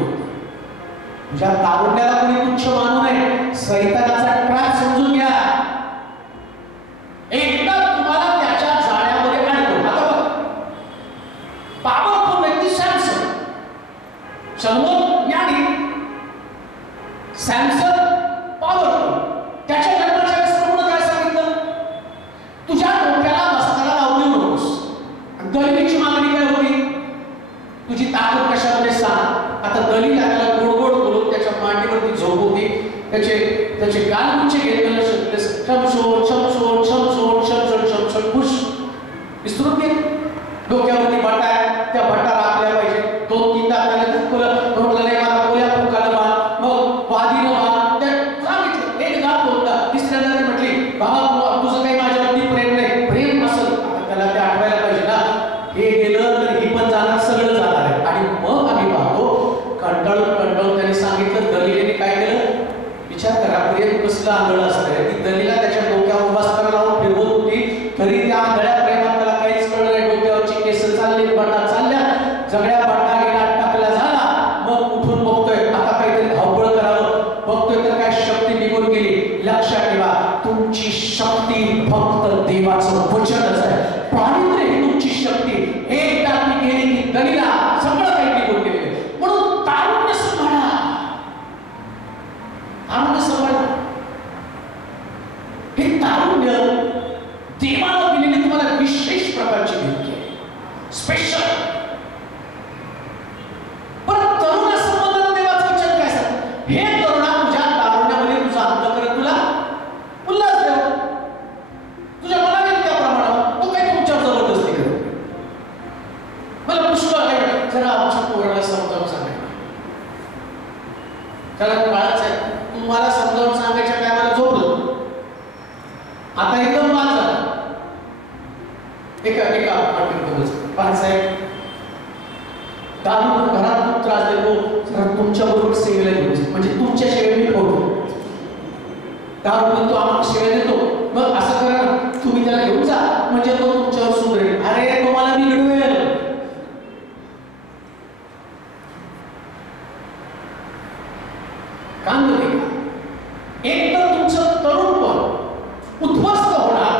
तुझ्या तारुण्याला कोणी तुच्छ मानू नये. सैतानाचा ट्रॅप समजून घ्या. एकदा तुम्हाला त्याच्या जाळ्यामध्ये अडकून. आता पॉवरफुल व्यक्ती सॅमसन. शल्मोन ज्ञानी, सॅमसन पॉवरफुल. त्याच्या जन्माच्या वेळेस प्रभूने काय सांगितलं? तुझ्या डोक्याला मस्ताला लावू देऊ नकोस. दलिलीची मागणी काय होती? तुझी ताकद कशामध्ये सांग. आता दलित त्याला गोड गोड बोलून त्याच्या मांडीवरती झोपवती. त्याचे गाल उंचे घेतलेलं शमशोड शमशोड शमशोड शमशोड शमशोड खुश विस्तृत घे. डोक्यावरती बटा आहे, त्या बटा राखल्या पाहिजे. 2-3दा आपल्याला म्हटलं नाही मला गोळ्या फुकाला बांध, मग वादीनं बांध. त्या सांगितलं एक गात होता. तिसऱ्यांदा ती म्हटली बाबा तुझं काही माझ्यावरती प्रेम नाही. प्रेम असेल आता त्याला ते आठवायला पाहिजे ना. हे गेलं तर ही पण जाणार, सगळं जाणार आहे. आणि मग आम्ही पाहतो कंटाळून त्यांनी सांगितलं. दलिलेने काय केलं? विचार करा प्रेम कसलं आंधळ असतंय. ती दलिला त्याच्या डोक्यावर उभासताना लावून फिरवत होती तरी त्या आंधळ्या प्रेमात त्याला काहीच कळलं नाही. डोक्यावरची केस चालली, बटा चालल्या, सगळ्या बटा गेला टाकला झाला. मग उठून बघतोय आता काहीतरी धावपळ करावं. बघतोय तर काय शक्ती निघून गेली. लक्षात ठेवा तुमची शक्ती फक्त देवाचं वचनच आहे. पावित्र्य ही तुमची शक्ती. एकदा ती गेली की दलिला सगळं काही निघून गेले. म्हणून तारुण्य सांभाळा. तारुण्य सांभाळा. हे तारुण्य देवाला दिलेली तुम्हाला विशेष प्रकारची भेट आहे. स्पेशल. पण तरुणासंबंधात देवाचं वचन काय सांगतं? हे तरुणा तुझ्या तारुण्यामध्ये तुझा अंतःकरण तुला उल्हास देव. तुझ्या मनात त्या प्रमाणावर तो काही तुमच्यावर जबरदस्ती करत. मला पुष्कळ आहे जरा आमच्या पोराला समजावून सांगायचं. त्याला बाळाच आहे तुम्हाला समजावून सांगायच्या टायमाला झोपलं. आता एकदम बाद झाला. एका साहेब दारू घरात खूप त्रास देतो. तुमच्या बरोबर सेवेला घेऊन म्हणजे तुमच्या सेवेने ठेवतो. दारू पितो आम्हाला सेवा देतो. मग असं करा तुम्ही त्याला घेऊन जा म्हणजे तो तुमच्यावर सुधरेल. अरे तुम्हाला बिघडवेल. काम नाही. एक तर तुमचं तरुणपण उद्ध्वस्त होणार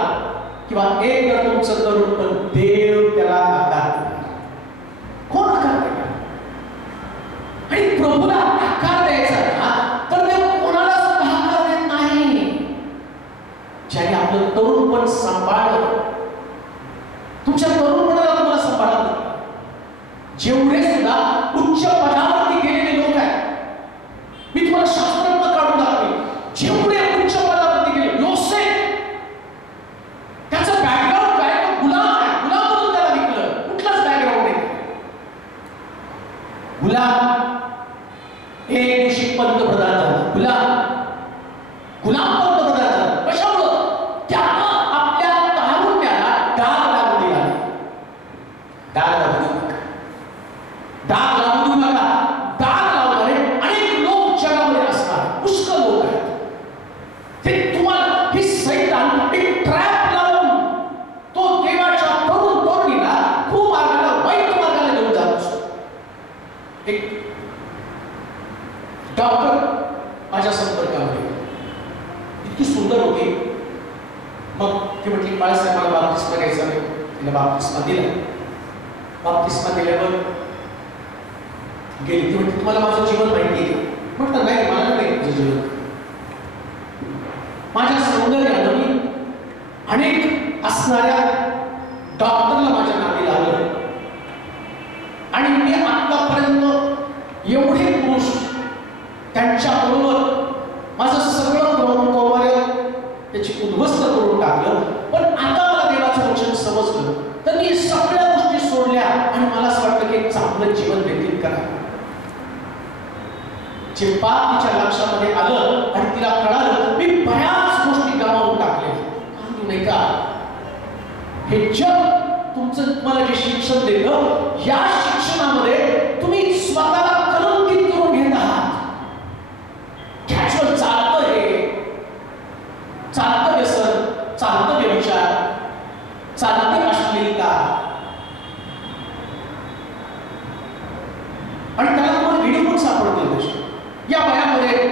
किंवा एक तर तुमचं तरुणपण देव त्याला आकार देणार. कोण आकार देणार? आणि प्रभूला आकार द्यायचा ना तर देव कोणाला सुद्धा आकार देत नाही. ज्याने आपलं तरुणपण सांभाळलं. तुमच्या तरुणपणाला तुम्हाला सांभाळलं. जेवढे सुद्धा उच्च पदावरती गेलेले लोक आहेत मी तुम्हाला शास्त्रातून काढून दाखवेन. जेवढे उच्च पदावरती गेले योसेफ त्याचं बॅकग्राऊंड काय? तो गुलाम आहे. गुलाम म्हणून त्याला विकलं. कुठलाच बॅकग्राऊंड नाही. गुलाम एक दिवशी गुलाम पंतप्रधान झाला. कशामुळं? त्यानं आपल्या तारुण्याला डाग लागू दिला. डाग लागू देऊ नका, डाग लागू देऊ नका. डाग लावणारे अनेक लोक जगामध्ये असतात, पुष्कळ लोक आहेत. ते तुम्हाला ही सैतान एक ट्रॅप लावून तो देवाच्या तरुण तरुणीला कुमार्गाला, वाईट मार्गाला घेऊन जात असतो. एक डॉक्टर माझ्या संपर्कामध्ये इतकी सुंदर होती. मग ती म्हटली बाळासाहेब मला बाप्तिस्मा घ्यायचा आहे. तिला बाप्तिस्मा दिला. बाप्तिस्मा दिल्यावर गेली. ती म्हटली तुम्हाला माझं जीवन माहिती आहे? म्हटलं नाही, मला नाही तुझं जीवन. माझ्या सौंदर्यानं मी अनेक असणाऱ्या डॉक्टरला माझ्या नादी लावलं आणि मी आतापर्यंत एवढे पुरुष त्यांच्याबरोबर माझं सगळं कौमार्य त्याची उद्ध्वस्त करून टाकलं. पण आता मला देवाचं वचन समजलं तर मी सगळ्या गोष्टी सोडल्या आणि मला असं वाटलं की एक चांगलं जीवन व्यतीत करा. जे पाप तिच्या लक्षामध्ये आलं आणि तिला कळालं मी बऱ्याच गोष्टी गमावून टाकल्या. नाही का? हे जग तुमचं तुम्हाला जे शिक्षण देतं, या शिक्षणामध्ये तुम्ही स्वतःला कलंकित करून घेत आहात. कॅज्युअल चालतं, हे चालतं व्यसन, चालतं व्यभिचार, चालते अश्लीलता आणि त्याला तुम्हाला व्हिडिओ पण सापडतील तसे. या वयामध्ये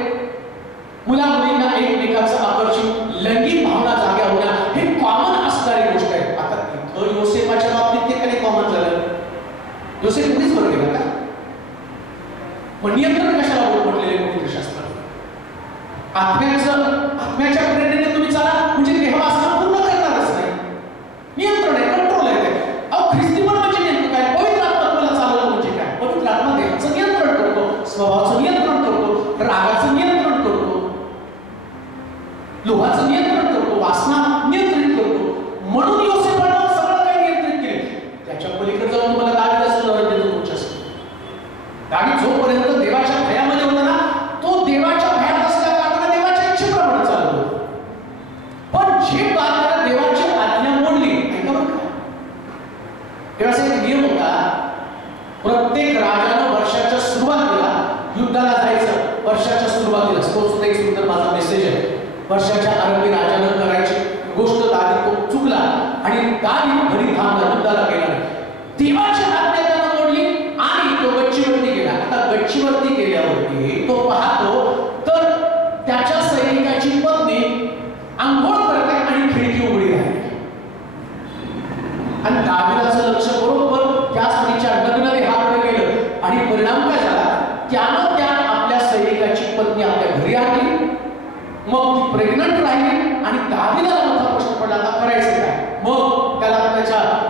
मुला मुलींना एकमेकांचं आकर्षण, लैंगिक भावना जाग्या होणं हे कॉमन असणारी गोष्ट आहे. आता इथं योसेफाच्या बाबतीत ते काही कॉमन झालं. योसेफ कुठेच बरं गेला का? पण नियंत्रण कशाला म्हटलेले पवित्र शास्त्रात? आत्म्याच्या प्रेरणेने तुम्ही चाला, म्हणजे देहवासना पूर्ण करणारच नाही. नियंत्रण आहे, कंट्रोल आहे. अहो ख्रिस्ती पण म्हणजे नेमकं काय? पवित्र आत्मा तुम्हाला चालवलं म्हणजे काय? पवित्र आत्मा देहाचं नियंत्रण करतो, स्वभावाचं नियंत्रण करतो, रागाचं नियंत्रण करतो, लोभाचं नियंत्रण करतो, वासना नियंत्रित करतो. म्हणून योसेफानं सगळं काही नियंत्रित केले. त्याच्या पलीकडे जाऊन तुम्हाला दावीदाचं उदाहरण देतो तुमच्यासाठी. दावीद जोपर्यंत देवाच्या भयामध्ये होता ना, तो देवाच्या भयात असल्या कारणाने देवाच्या इच्छेप्रमाणे चालत होता. पण जे बाळाला देवाची आज्ञा मोडली, ऐका बरं का, तेव्हा एक नियम होता. प्रत्येक राजानं वर्षाच्या सुरुवातीला युद्धाला जायचं. वर्षाच्या सुरुवातीला तो सुद्धा एक सुंदर माझा मेसेज आहे. वर्षाच्या आरंभी राजानं करायची गोष्ट दावीद तो चुकला आणि दावीद घरी थांबला, युद्धाला गेला नाही. देवाची आज्ञा त्यानं मोडली आणि तो गच्चीवरती गेला. आता गच्चीवरती गेल्यावरती तो पाहतो तर त्याच्या सैनिकाची पत्नी आंघोळ करत आहे आणि खिडकी उघडी राहिली. आणि दावीदाचं लक्ष बरोबर त्या स्त्रीच्या लग्न देहाकडे गेलं आणि परिणाम काय झाला? त्यानं त्या आपल्या सैनिकाची पत्नी आपल्या घरी आणली. मग ती प्रेग्नंट राहिली आणि दावीदाला मोठा प्रश्न पडला, आता करायचं काय? मग त्याला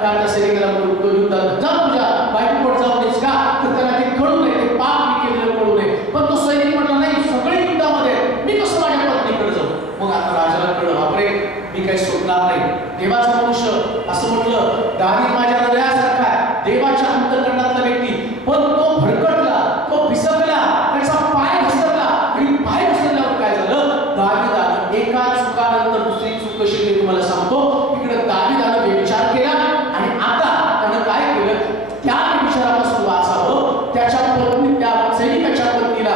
त्या सैनिकाला बोलतो, युद्धात जा, तुझ्या बायकोकडे जाऊन देस का? तर त्याला ते कळू नये, ते पाप मी केलेलं कळू नये. पण तो सैनिक म्हटला नाही, सगळे युद्धामध्ये मी कसं माझ्या पत्नीकडे जाऊ? मग आता राजाला कळलं, बापरे मी काही सोडणार नाही. देवाचा मनुष्य असं म्हटलं, दावीद माझ्या हृदयासारखा आहे, देवाच्या अंतःकरणातला व्यक्ती. पण तो भरकटला, तो फिसकला, त्याचा पाय घसरला आणि पाय घसरल्यावर काय झालं? दावीदानं एका चुकानंतर दुसरी चूक कशी केली तुम्हाला सांगतो. इकडे दावीदानं व्यभिचार केला आणि आता त्यानं काय केलं? त्या व्यभिचारापासून वाचावं, त्याच्या पत्नी, त्या सैनिकाच्या पत्नीला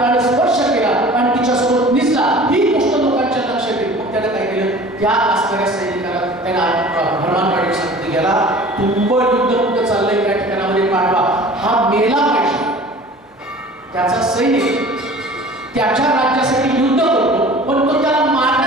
त्यानं स्पर्श केला आणि तिच्यासोबत निसला. ही गोष्ट लोकांच्या लक्षात येईल. मग त्यानं काय केलं? त्या असणाऱ्या सैनिकाला त्यानं भरमानवाडी सांगितलं, गेला तुंबळ युद्ध कुठं चाललंय त्या ठिकाणामध्ये पाठवा, हा मेला पाहिजे. त्याचा सैनिक त्याच्या राज्यासाठी युद्ध करतो, पण तो त्याला मार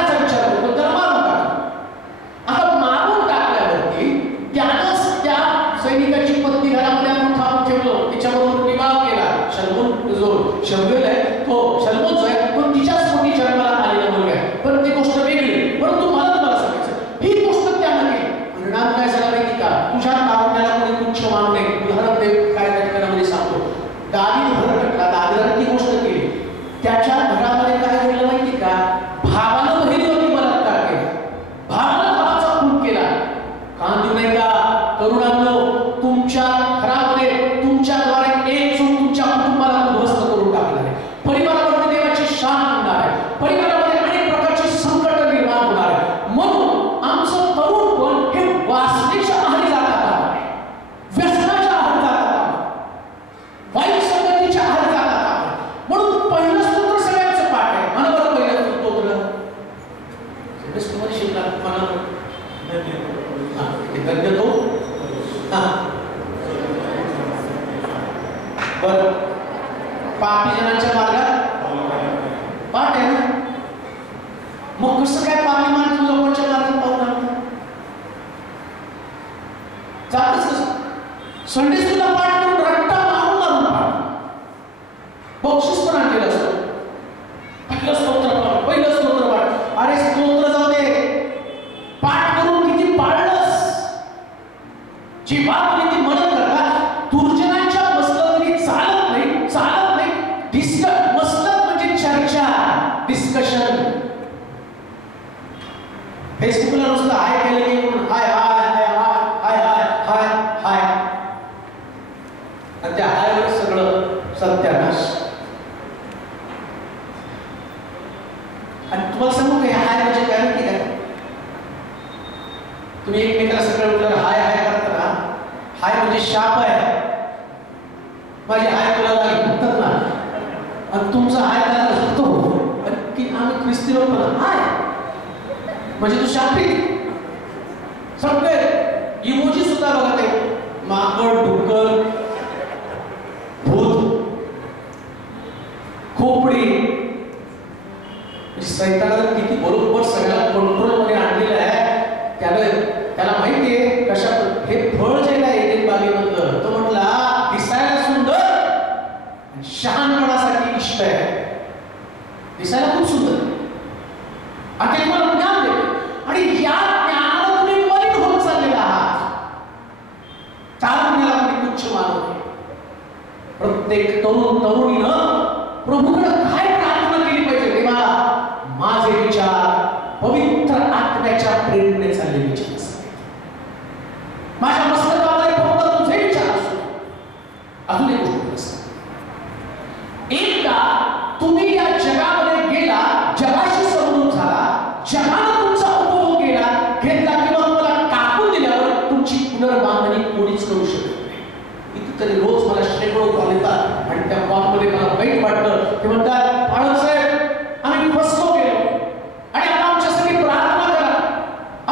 मग कसं काय पाणी मार्ग लोकांच्या मार्गात पाहून आणलं? जातच कसं संडे स्कूलला पाठ करून रट्टा मारून मारून पाठ बक्षीस पण आणलेलं असतं. पहिलं स्तोत्र पाठ. अरे स्तोत्र जाऊ दे, पाठ करून किती पाळलंस? जी बात तुम्ही ती म्हणत करता. दुर्जनांच्या मसलत तरी चालत नाही. मसलत म्हणजे चर्चा, डिस्कशन. फेसबुकला नुसतं हाय केलं की हाय हाय हाय हाय हाय हाय हाय आणि त्या हायवर सगळं सत्यानाश. आणि तुम्हाला सांगू का हाय म्हणजे काय माहिती काय? तुम्ही एकमेकाला सगळं उठल्यावर हाय हाय करता ना, हाय म्हणजे शाप आहे. माझी हाय तुला लागली म्हणतात ना, आणि तुमचा हाय त्याला लागतो की आम्ही ख्रिस्ती लोक हाय म्हणजे तू शापी. सगळे इमोजी सुद्धा बघा ते माकड, डुक्कर, भूत, खोपडी. सैतानाला किती बरोबर सगळ्याला कंट्रोल मध्ये आणलेलं आहे. त्याला माहितीये कशा हे फळ जे काय एडेन बागेमधलं, तो म्हटला दिसायला सुंदर आणि शहाणपणासाठी इष्ट आहे. दिसायला खूप सुंदर आणि ते तुम्हाला ज्ञान देते आणि या ज्ञानाला तुम्ही मलिन होत चाललेला आहात. तारुण्याला तुम्ही तुच्छ मानवते. प्रत्येक तरुणीनं प्रभूकडे काय प्रार्थना केली पाहिजे? देवा, माझे विचार पवित्र आत्म्याच्या प्रेरणेने चाललेले विचार असतात. माझ्या मस्तकामध्ये फक्त तुझे विचार असो. अजून एक गोष्ट असते, एकदा तुम्ही या जगामध्ये गेला, जगाशी समजून झाला, जगानं तुमचा उपभोग केला, घेतला किंवा तुम्हाला टाकून दिल्यावर तुमची पुनर्बांधणी कोणीच करू शकत नाही. इथे तरी रोज मला शेकडो कॉल येतात आणि त्या कॉलमध्ये मला वाईट वाटतं. ते म्हणतात, बाळा साहेब, आम्ही फसलो गेलो आणि आता आमच्यासाठी प्रार्थना करा,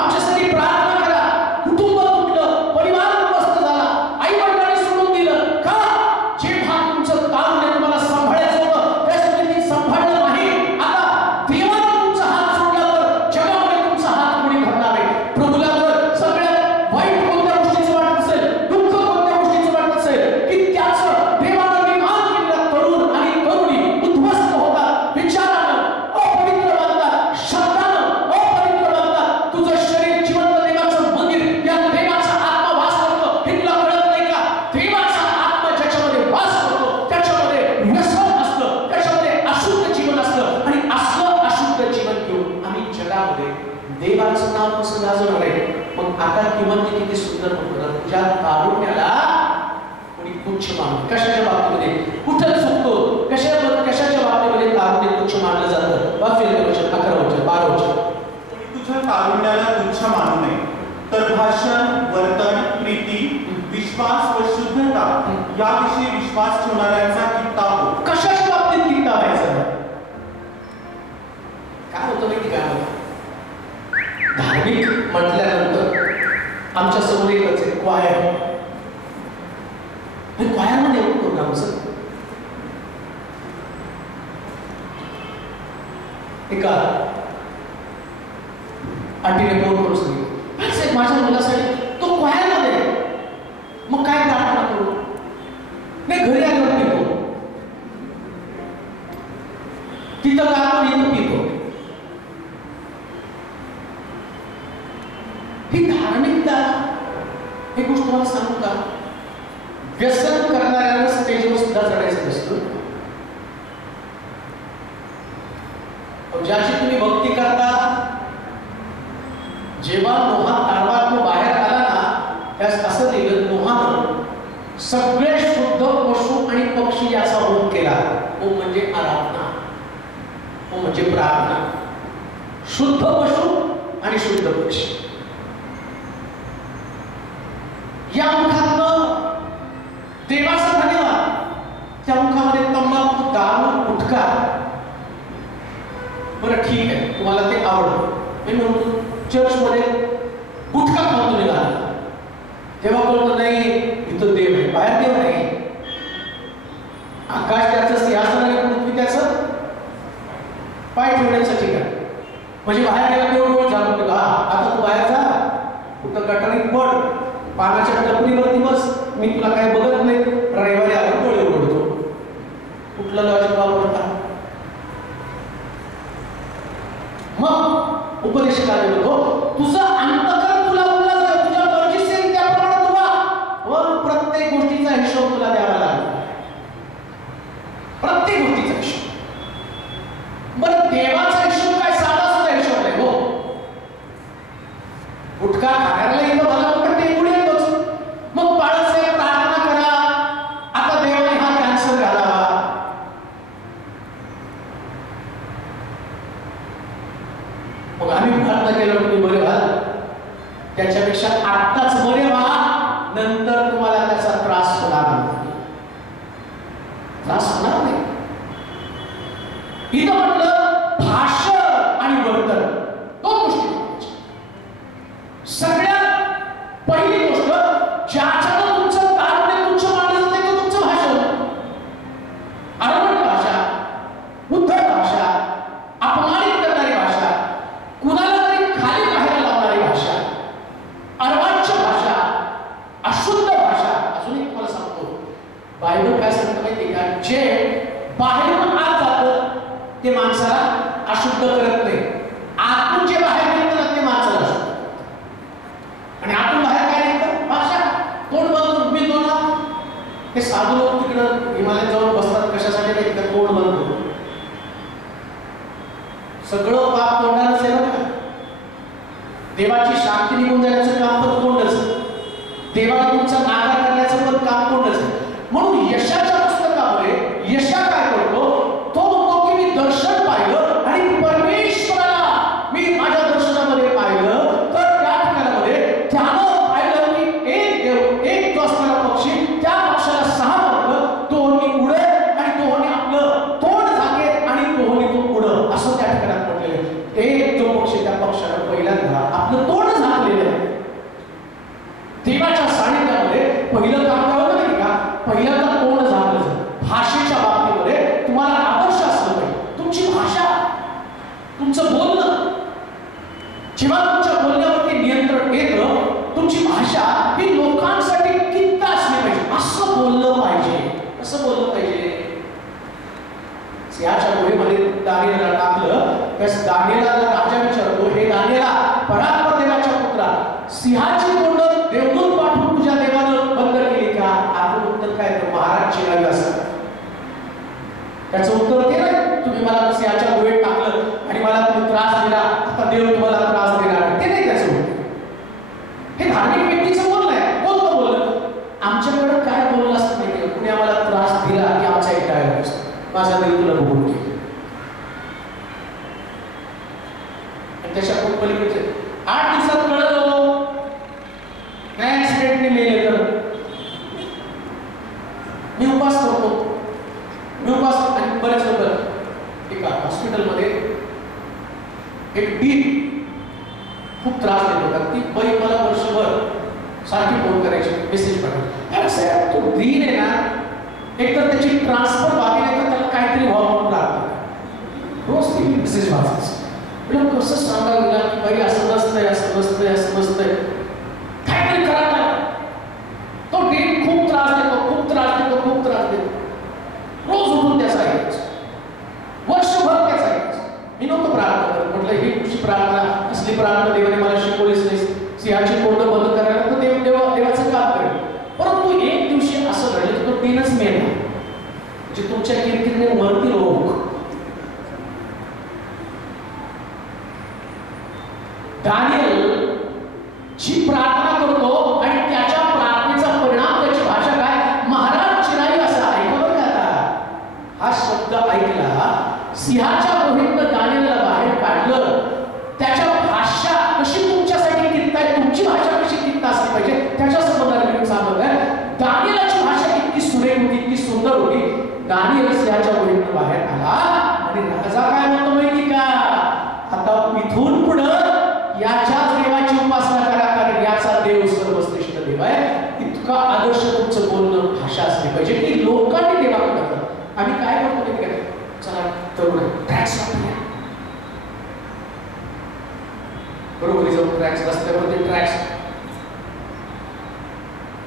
आमच्यासाठी प्रार्थना करा. कुटुंब तुटलं, परिवार उद्ध्वस्त झाला, आई वडिलांनी सोडून दिलं. का? जे भाग तुमचं तारुण्य तुम्हाला सांभाळायचं होतं त्यासाठी ती सांभाळलं नाही. आता देवाने तुमचा हात सोडला तर जगामध्ये तुमचा हात कोणी धरणार आहे? प्रभूला जर सगळ्यात वाईट कोणत्या गोष्टीचं वाटत असेल, दुःख कोणत्या गोष्टीचं वाटत असेल की त्याचं देवानं निर्माण केलेला तरुण आणि तरुणी उद्ध्वस्त होतात, विचारानं अपवित्र बनतात, शब्दानं अपवित्र बनतात. तुझं शरीर जिवंत देवाचं मंदिर, या देवाचा आत्मा वास करतो. हे तुला कळत नाही का? देवाचा आत्मा ज्याच्यामध्ये वास करतो त्याच्यामध्ये व्यसन असतं, त्याच्यामध्ये अशुद्ध जीवन असतं आणि असलं अशुद्ध जीवन घेऊन आम्ही जगामध्ये देवाचं नाव कसं गाजवणार आहे? मग आता किंमत किती सुंदर म्हणतो, तुझ्या तारुण्याला कोणी तुच्छ मानतो. कशाच्या बाबतीमध्ये कुठं चुकतो? कशाच्या बाबतीमध्ये तारुण्य तुच्छ मानलं जातं? वाचूया वचन 11 वचन 12 वचन. कोणी तुझ्या तारुण्याला तुच्छ मानू नये, तर भाषण, वर्तन, प्रीती, विश्वास व शुद्धता याविषयी विश्वास ठेवणाऱ्यांचा कित्ता हो. कशाच्या बाबतीत कित्ता व्हायचा? काय होतं माहिती काय? धार्मिक म्हटल्यानंतर आमच्या समोर एकच आहे, क्वायर. क्वायरमध्ये येऊन प्रोग्राम सर एका आंटीने फोन करून सांगितलं, माझ्या मुलासाठी तो क्वायरमध्ये. मग काय प्रार्थना करू? नाही, घरी आल्यावर पितो, तिथं गातो, इथं पितो. ही धार्मिकता. एक गोष्ट तुम्हाला सांगू का? व्यसन करणाऱ्याला स्टेजवर सुद्धा चढायचं नसतं. ज्याची तुम्ही भक्ती करता, जेव्हा नोहा तारवातून बाहेर आला ना, त्यास असं दिलं, नोहानं सगळे शुद्ध पशु आणि पक्षी याचा होम केला. तो म्हणजे आराधना, तो म्हणजे प्रार्थना. शुद्ध पशु आणि शुद्ध पक्षी. या मुखातनं देवाचा धन्यवाद. त्या मुखामध्ये तंबाखू, दारू, गुटखा. बरं ठीक आहे, तुम्हाला ते आवडतं. मी म्हणतो चर्चमध्ये गुटखा खाऊन तुम्ही घाला, तेव्हा बोलतो नाही इथं देव आहे, बाहेर देव नाही. आकाश त्याचं सिंहासन आणि पृथ्वी त्याचं पाय ठेवण्याचं ठिकाण. म्हणजे बाहेर गेला तेवढं जातो का आता तू बाहेर जा, कुठं गटारीत पड, पानाच्या टपरीवरती बस, मी तुला काय बघत नाही, रविवारी आला डोळे उघडतो. कुठलं लॉजिक वापरता? मग उपदेश काय बोलतो, तुझं अंतकरण तुला बोलला जाईल, तुझ्या मर्जीचे त्याप्रमाणे तुला वर प्रत्येक गोष्टीचा हिशोब तुला द्यावा लागेल, प्रत्येक गोष्टीचा हिशोब. बरं देवाचा हिशोब काय साधा सुद्धा हिशोब नाही हो. गुटखा खाण्याला इथं मला पण टेंबून येतोच. मग बाळासाहेब प्रार्थना करा, आता देवाने हा कॅन्सर घालावा. मग आम्ही प्रार्थना केलं तुम्ही बरे व्हा, त्याच्यापेक्षा आत्ताच बरे व्हा, नंतर तुम्हाला त्याचा त्रास होणार नाही. त्रास होणार नाही. इथं म्हटलं भाषण आणि वर्तन दोन गोष्टी. सगळ्यात पहिली गोष्ट ज्याच्यानं तुमचं तारुण्य तुमचं मानलं जाते ते तुमचं भाषण. आरबट भाषा, उद्धट भाषा, अपमानित करणारी भाषा, कुणाला तरी खाली बाहेर लावणारी भाषा, अर्वाच्य भाषा, अशुद्ध भाषा. अजून एक तुम्हाला सांगतो, बायबल काय सांगतं माहिती का, जे बाहेरून आत जातं ते माणसाला अशुद्ध करत नाही, आतून जे बाहेर निघतं ते माणसाला अशुद्ध. आणि आतून बाहेर काय निघतं? भाषा. तोंड बंद मी दोना, हे साधू लोक तिकडं हिमालयात जाऊन बसतात कशासाठी नाही, तिकडे तोंड बंद. सगळं पाप तोंडानंच आहे बरं का. देवाची शांती निघून जाण्याचं काम पण तोंडच, देवाला तुमचा नाकार करण्याचं पण काम तोंडच. म्हणून यशाच्या पुस्तकामध्ये यशा काय करतो, तो म्हणतो की मी दर्शन पाहिलं आणि परमेश्वराला मी माझ्या दर्शनामध्ये पाहिलं. तर त्या ठिकाणामध्ये त्यानं पाहिलं की एक देव, एक जो असणारा पक्षी, त्या पक्षाला 6 पंख, दोन्ही उडे आणि दोन्ही आपलं तोंड झाके आणि दोन्ही तो उडं, असं त्या ठिकाणात म्हटलेलं. एक जो पक्षी त्या पक्षाला पहिल्यांदा आपलं तोंड झाकलेलं आहे. देवाच्या सानिध्यामध्ये पहिलं काम करावं नाही का, पहिल्यांदा तोंड झाकलं. भाषेच्या बाबतीमध्ये तुम्हाला आदर्श असलं पाहिजे. तुमची भाषा, तुमचं बोलणं, जेव्हा तुमच्या बोलण्यावरती नियंत्रण येतं, तुमची भाषा ही लोकांसाठी किंत असली पाहिजे. असं बोललं पाहिजे. कसं बोललं पाहिजे? सिंहाच्या गुहेमध्ये दानिएलला टाकलं, त्यास दानिएलला राजा विचारतो, हे दानिएला, परात्पर देवाच्या पुत्रा, सिंहाची तोंड देवदूत पाठवून तुझ्या देवानं बंद केली का? आपलं उत्तर काय तर महाराज चिरावी असं. त्याचं उत्तर ते नाही, तुम्ही मला सिंहाच्या गुहेत टाकलं आणि मला तुम्ही त्रास दिला, आता देव तुम्हाला त्रास देणार, ते नाही त्याचं उत्तर. हे धार्मिक व्यक्तीचं बोलणं आहे. कोणतं बोलणं? आमच्याकडे काय बोललं असतं माहिती, कुणी आम्हाला त्रास दिला की आमचा एक डायलॉग असतो, माझा देव तुला बघून घे. आणि त्याच्या खूप पलीकडचे 8 दिवसात कळलं नाही ऍक्सिडेंटने मेले तर मी उपास करतो. मी उपास आणि बरेच लोक एका हॉस्पिटलमध्ये एक डीन खूप त्रास देत होता. ती बाई मला वर्षभर सारखी फोन करायची, मेसेज पाठवायची, साहेब तो डीन आहे ना, एकतर त्याची ट्रान्सफर बाकी नाही तर त्याला काहीतरी व्हावं म्हणून लागतं. रोज ती मेसेज वाचायची. म्हणजे कसं सांगावं गेला की बाई असं नसतंय, असं नसतंय, असं नसतंय, काहीतरी करा ना. तो डीन खूप त्रास देतो, खूप त्रास देतो, खूप त्रास देतो. रोज उठून त्याचा ऐकायचं, वर्षभर त्याचा ऐकायचं. मी नव्हतं प्रार्थना करत. म्हटलं ही तुझी प्रार्थना, असली प्रार्थना देवाने मला शिकवलीच नाही. सिंहाची तोंड बंद करायला तर देवाचं काम करेल. परंतु एक दिवशी असं घडलं की तो डीनच मेला. म्हणजे तुमच्या किरकिरीने मरतील लोक. दानिएल जी प्रार्थना करतो आणि त्याच्या प्रार्थनेचा परिणाम, त्याची भाषा काय, महाराज चिराई असं ऐकलं का? आता हा शब्द ऐकला, सिंहाच्या गुहेतनं दानिएलला बाहेर काढलं. त्याच्या भाषा कशी तुमच्यासाठी किंत आहे, तुमची भाषा कशी किंत असली पाहिजे त्याच्या संबंधाने मी सांगत आहे. दानिएलची भाषा इतकी सुरेख होती, इतकी सुंदर होती. दानिएल सिंहाच्या गुहेतनं बाहेर आला आणि राजा काय म्हणतो माहिती का, आता इथून पुढं याच्याच देवाची उपासना करा, कारण याचा देव सर्वश्रेष्ठ देव आहे. इतका आदर्श तुमचं बोलणं, भाषा असली पाहिजे की लोकांनी देवाकडे करतात. आम्ही काय करतो माहिती का, चला तरुण ट्रॅक्स वापरूया, बरोबर जाऊन ट्रॅक्स रस्त्यावरती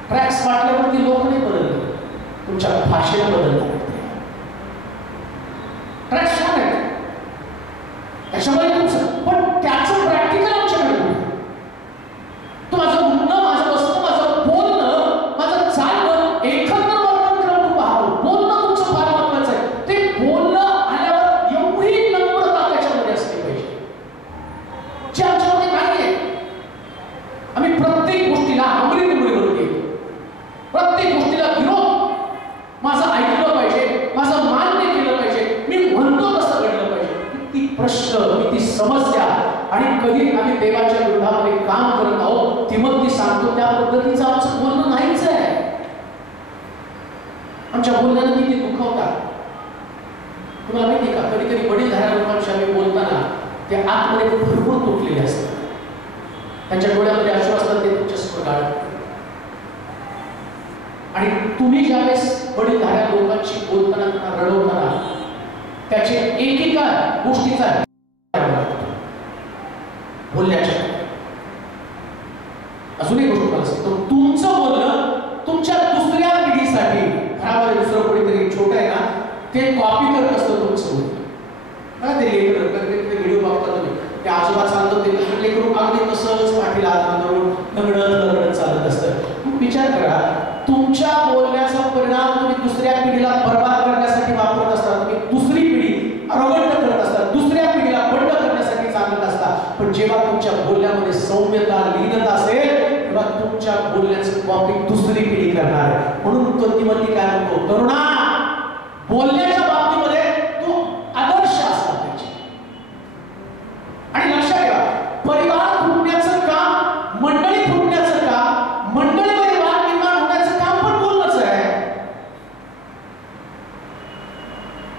ट्रॅक्स वाटल्यावरती लोक नाही बदलले, तुमच्या भाषेला बदलला. ट्रॅक्स छान आहे त्याच्यामुळे तुमचं, पण त्याचं प्रॅक्टिकल आमच्याकडे तो माझं म्हणणं, माझं बसणं, माझं बोलणं, माझं चालणं, एकंदर वर्तन तू पाहावं. बोलणं तुमचं फार महत्वाचं आहे. ते बोलणं आल्यावर एवढी नम्रता त्याच्यामध्ये असली पाहिजे जी आमच्यामध्ये नाही आहे. आम्ही प्रत्येक गोष्टीला आंगडी करून येतो, प्रत्येक गोष्टीला विरोध, माझं ऐकलं पाहिजे, माझं मान्य केलं पाहिजे, मी म्हणतो तसं घडलं पाहिजे. किती प्रश्न, किती समस्या, आणि कधी आम्ही देवाच्या विरोधामध्ये काम करत आहोत ती सांगतो त्या पद्धतीचं आमचं बोलणं नाहीच आहे. आमच्या बोलण्यानं किती दुखवतात तुम्हाला माहिती का? कधी कधी वडीलधाऱ्या लोकांशी आम्ही बोलताना ते आतमध्ये भरपूर तुटलेले असतात, त्यांच्या डोळ्यामध्ये अश्रू असतात, ते तुमच्या समोर गाळतात. आणि तुम्ही ज्यावेळेस वडीलधाऱ्या लोकांशी बोलताना, त्यांना रडवताना, त्याचे एकेका गोष्टीचा बोलण्याच्या अजून एक गोष्ट मला सांगतो, तुमचं बोलणं तुमच्या दुसऱ्या पिढीसाठी, घरामध्ये दुसरं कोणीतरी छोटं आहे ना, ते कॉपी करत असतं तुमचं बोलणं. ते लेकर व्हिडिओ बघता तुम्ही, ते आजोबा सांगतो, ते लहान लेकरू अगदी तसंच पाठीला हात करून नगडत चालत असतं. विचार करा, तुमच्या बोलण्याचा परिणाम तुम्ही दुसऱ्या पिढीला बर्बाद करण्यासाठी वापरत असता, तुम्ही दुसरी पिढी अरवंट करत असता, दुसऱ्या पिढीला बंड करण्यासाठी सांगत असता. पण जेव्हा तुमच्या बोलण्यामध्ये सौम्यता, लीनता असेल, तेव्हा तुमच्या बोलण्याचं कॉपी दुसरी पिढी करणार आहे. म्हणून तिमोथी काय म्हणतो, तरुणा, बोलण्याच्या बाबतीमध्ये तू आदर्श असला पाहिजे. आणि लक्षात ठेवा, परिवार फुटण्याचं काम, मंडळी फुटण्याचं काम, मंडळीमध्ये वाद निर्माण होण्याचं काम पण बोलणंच आहे.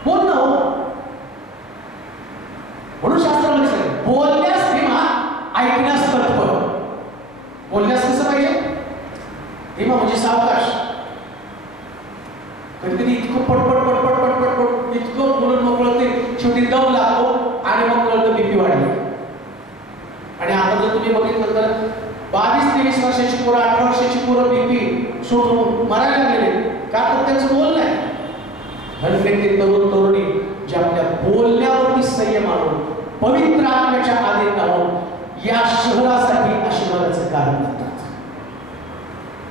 बोलणं. म्हणून शास्त्रामध्ये सांगितलं, बोलण्यास धीमा, ऐकण्यास तत्पर. बोलण्यास कसं पाहिजे? धीमा म्हणजे सावकाश. कधी कधी इतकं पटपट पटपट पटपट पट इतकं बोलून मोकळं ते शेवटी दम लागतो आणि मग कळतं बीपी वाढली. आणि आता जर तुम्ही बघितलं तर 22-23 वर्षाची पोरं, 18 वर्षाची पोरं बीपी सोडून मरायला लागलेले का? तर त्यांचं बोलणं आहे. हलके ते तरुण तरुणी जे आपल्या बोलण्यावरती संयम आणून, पवित्र आत्म्याच्या अधीन राहून या शहरासाठी आशीर्वादाचं कारण करतात.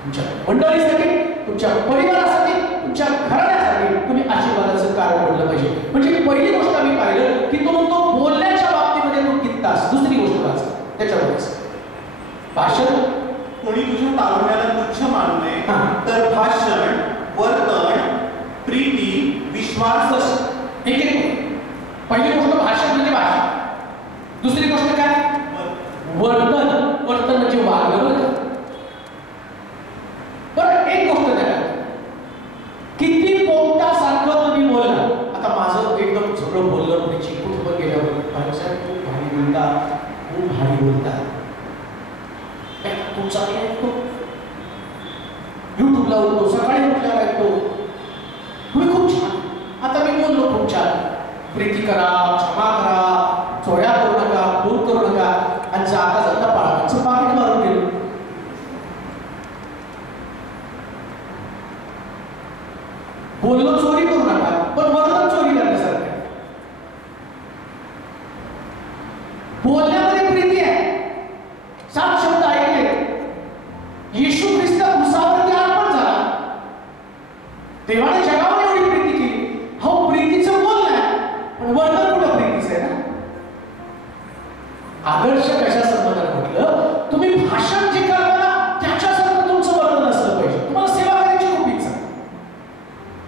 तुमच्या मंडळीसाठी, तुमच्या परिवारासाठी, तुमच्या घराण्यासाठी तुम्ही आशीर्वादाचं कारण बनलं पाहिजे. म्हणजे पहिली गोष्ट आम्ही पाहिलं की तो बोलण्याच्या बाबतीमध्ये तू कित्तास. दुसरी गोष्ट वाच त्याच्यावरच भाषण. कोणी तुझ्या तारुण्याला तुच्छ मानू नये, तर भाषण, वर्तन, प्रीती, विश्वास. पहिली गोष्ट भाषण म्हणजे भाषण. दुसरी गोष्ट काय? वर्तन. वर्तन म्हणजे वागणं. बरं, एक गोष्ट द्या, किती पोपटासारखं तुम्ही बोलला. आता माझं एकदम सगळं बोललं म्हणजे चिकून पण गेल्यावर साहेब खूप भारी बोलता, खूप भारी बोलता. तुमचा ऐकतो, युट्यूबला उठतो, सकाळी उठल्यावर ऐकतो, तुम्ही खूप छान. आता मी बोललो खूप छान, प्रीती करा, क्षमा करा, चोऱ्या करू नका, खून करू नका, आणि जाता जाता पाळाचं पाकिट मारून गेलो. बोललो चोरी करू नका, पण वर्तन चोरी करण्यासारखं. बोलण्यामध्ये प्रीती आहे. 7 शब्द ऐकले, येशू ख्रिस्त क्रूसावरती अर्पण झाला, देवाने जगावर एवढी प्रीती केली. हो, प्रीतीचं बोलणं आहे, पण वर्तन कुठं प्रीतीचं आहे ना. आदर्श कशा संबंधात म्हटलं, तुम्ही भाषण जे करता त्याच्यासारखं तुमचं वर्तन असलं पाहिजे. तुम्हाला सेवा करायची खूप इच्छा,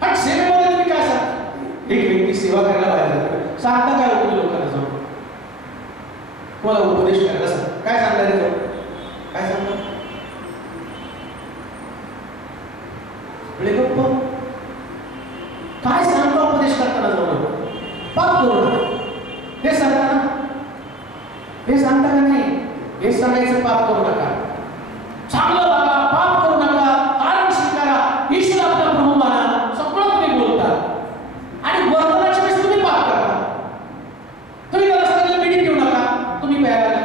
आणि सेवेमध्ये तुम्ही काय सांगता? एक व्यक्ती सेवा करायला बाहेर सांगता काय होतं लोकांना जाऊन, तुम्हाला उपदेश करायला सांग, काय सांगता रे जाऊन, काय सांगता? काय सांगता उपदेश करताना जाऊन? पाप करू नका हे सांगता ना, हे सांगता का नाही? हे सांगायचं, पाप करू नका, चांगलं वागा, पाप करू नका, कारण स्वीकारा, ईश्वर आपला प्रभू माना, सगळं तुम्ही बोलता. आणि वर्तनाच्या वेळेस तुम्ही पाप करता. तुम्ही रस्त्याला बिडी पिऊ नका, तुम्ही प्यायला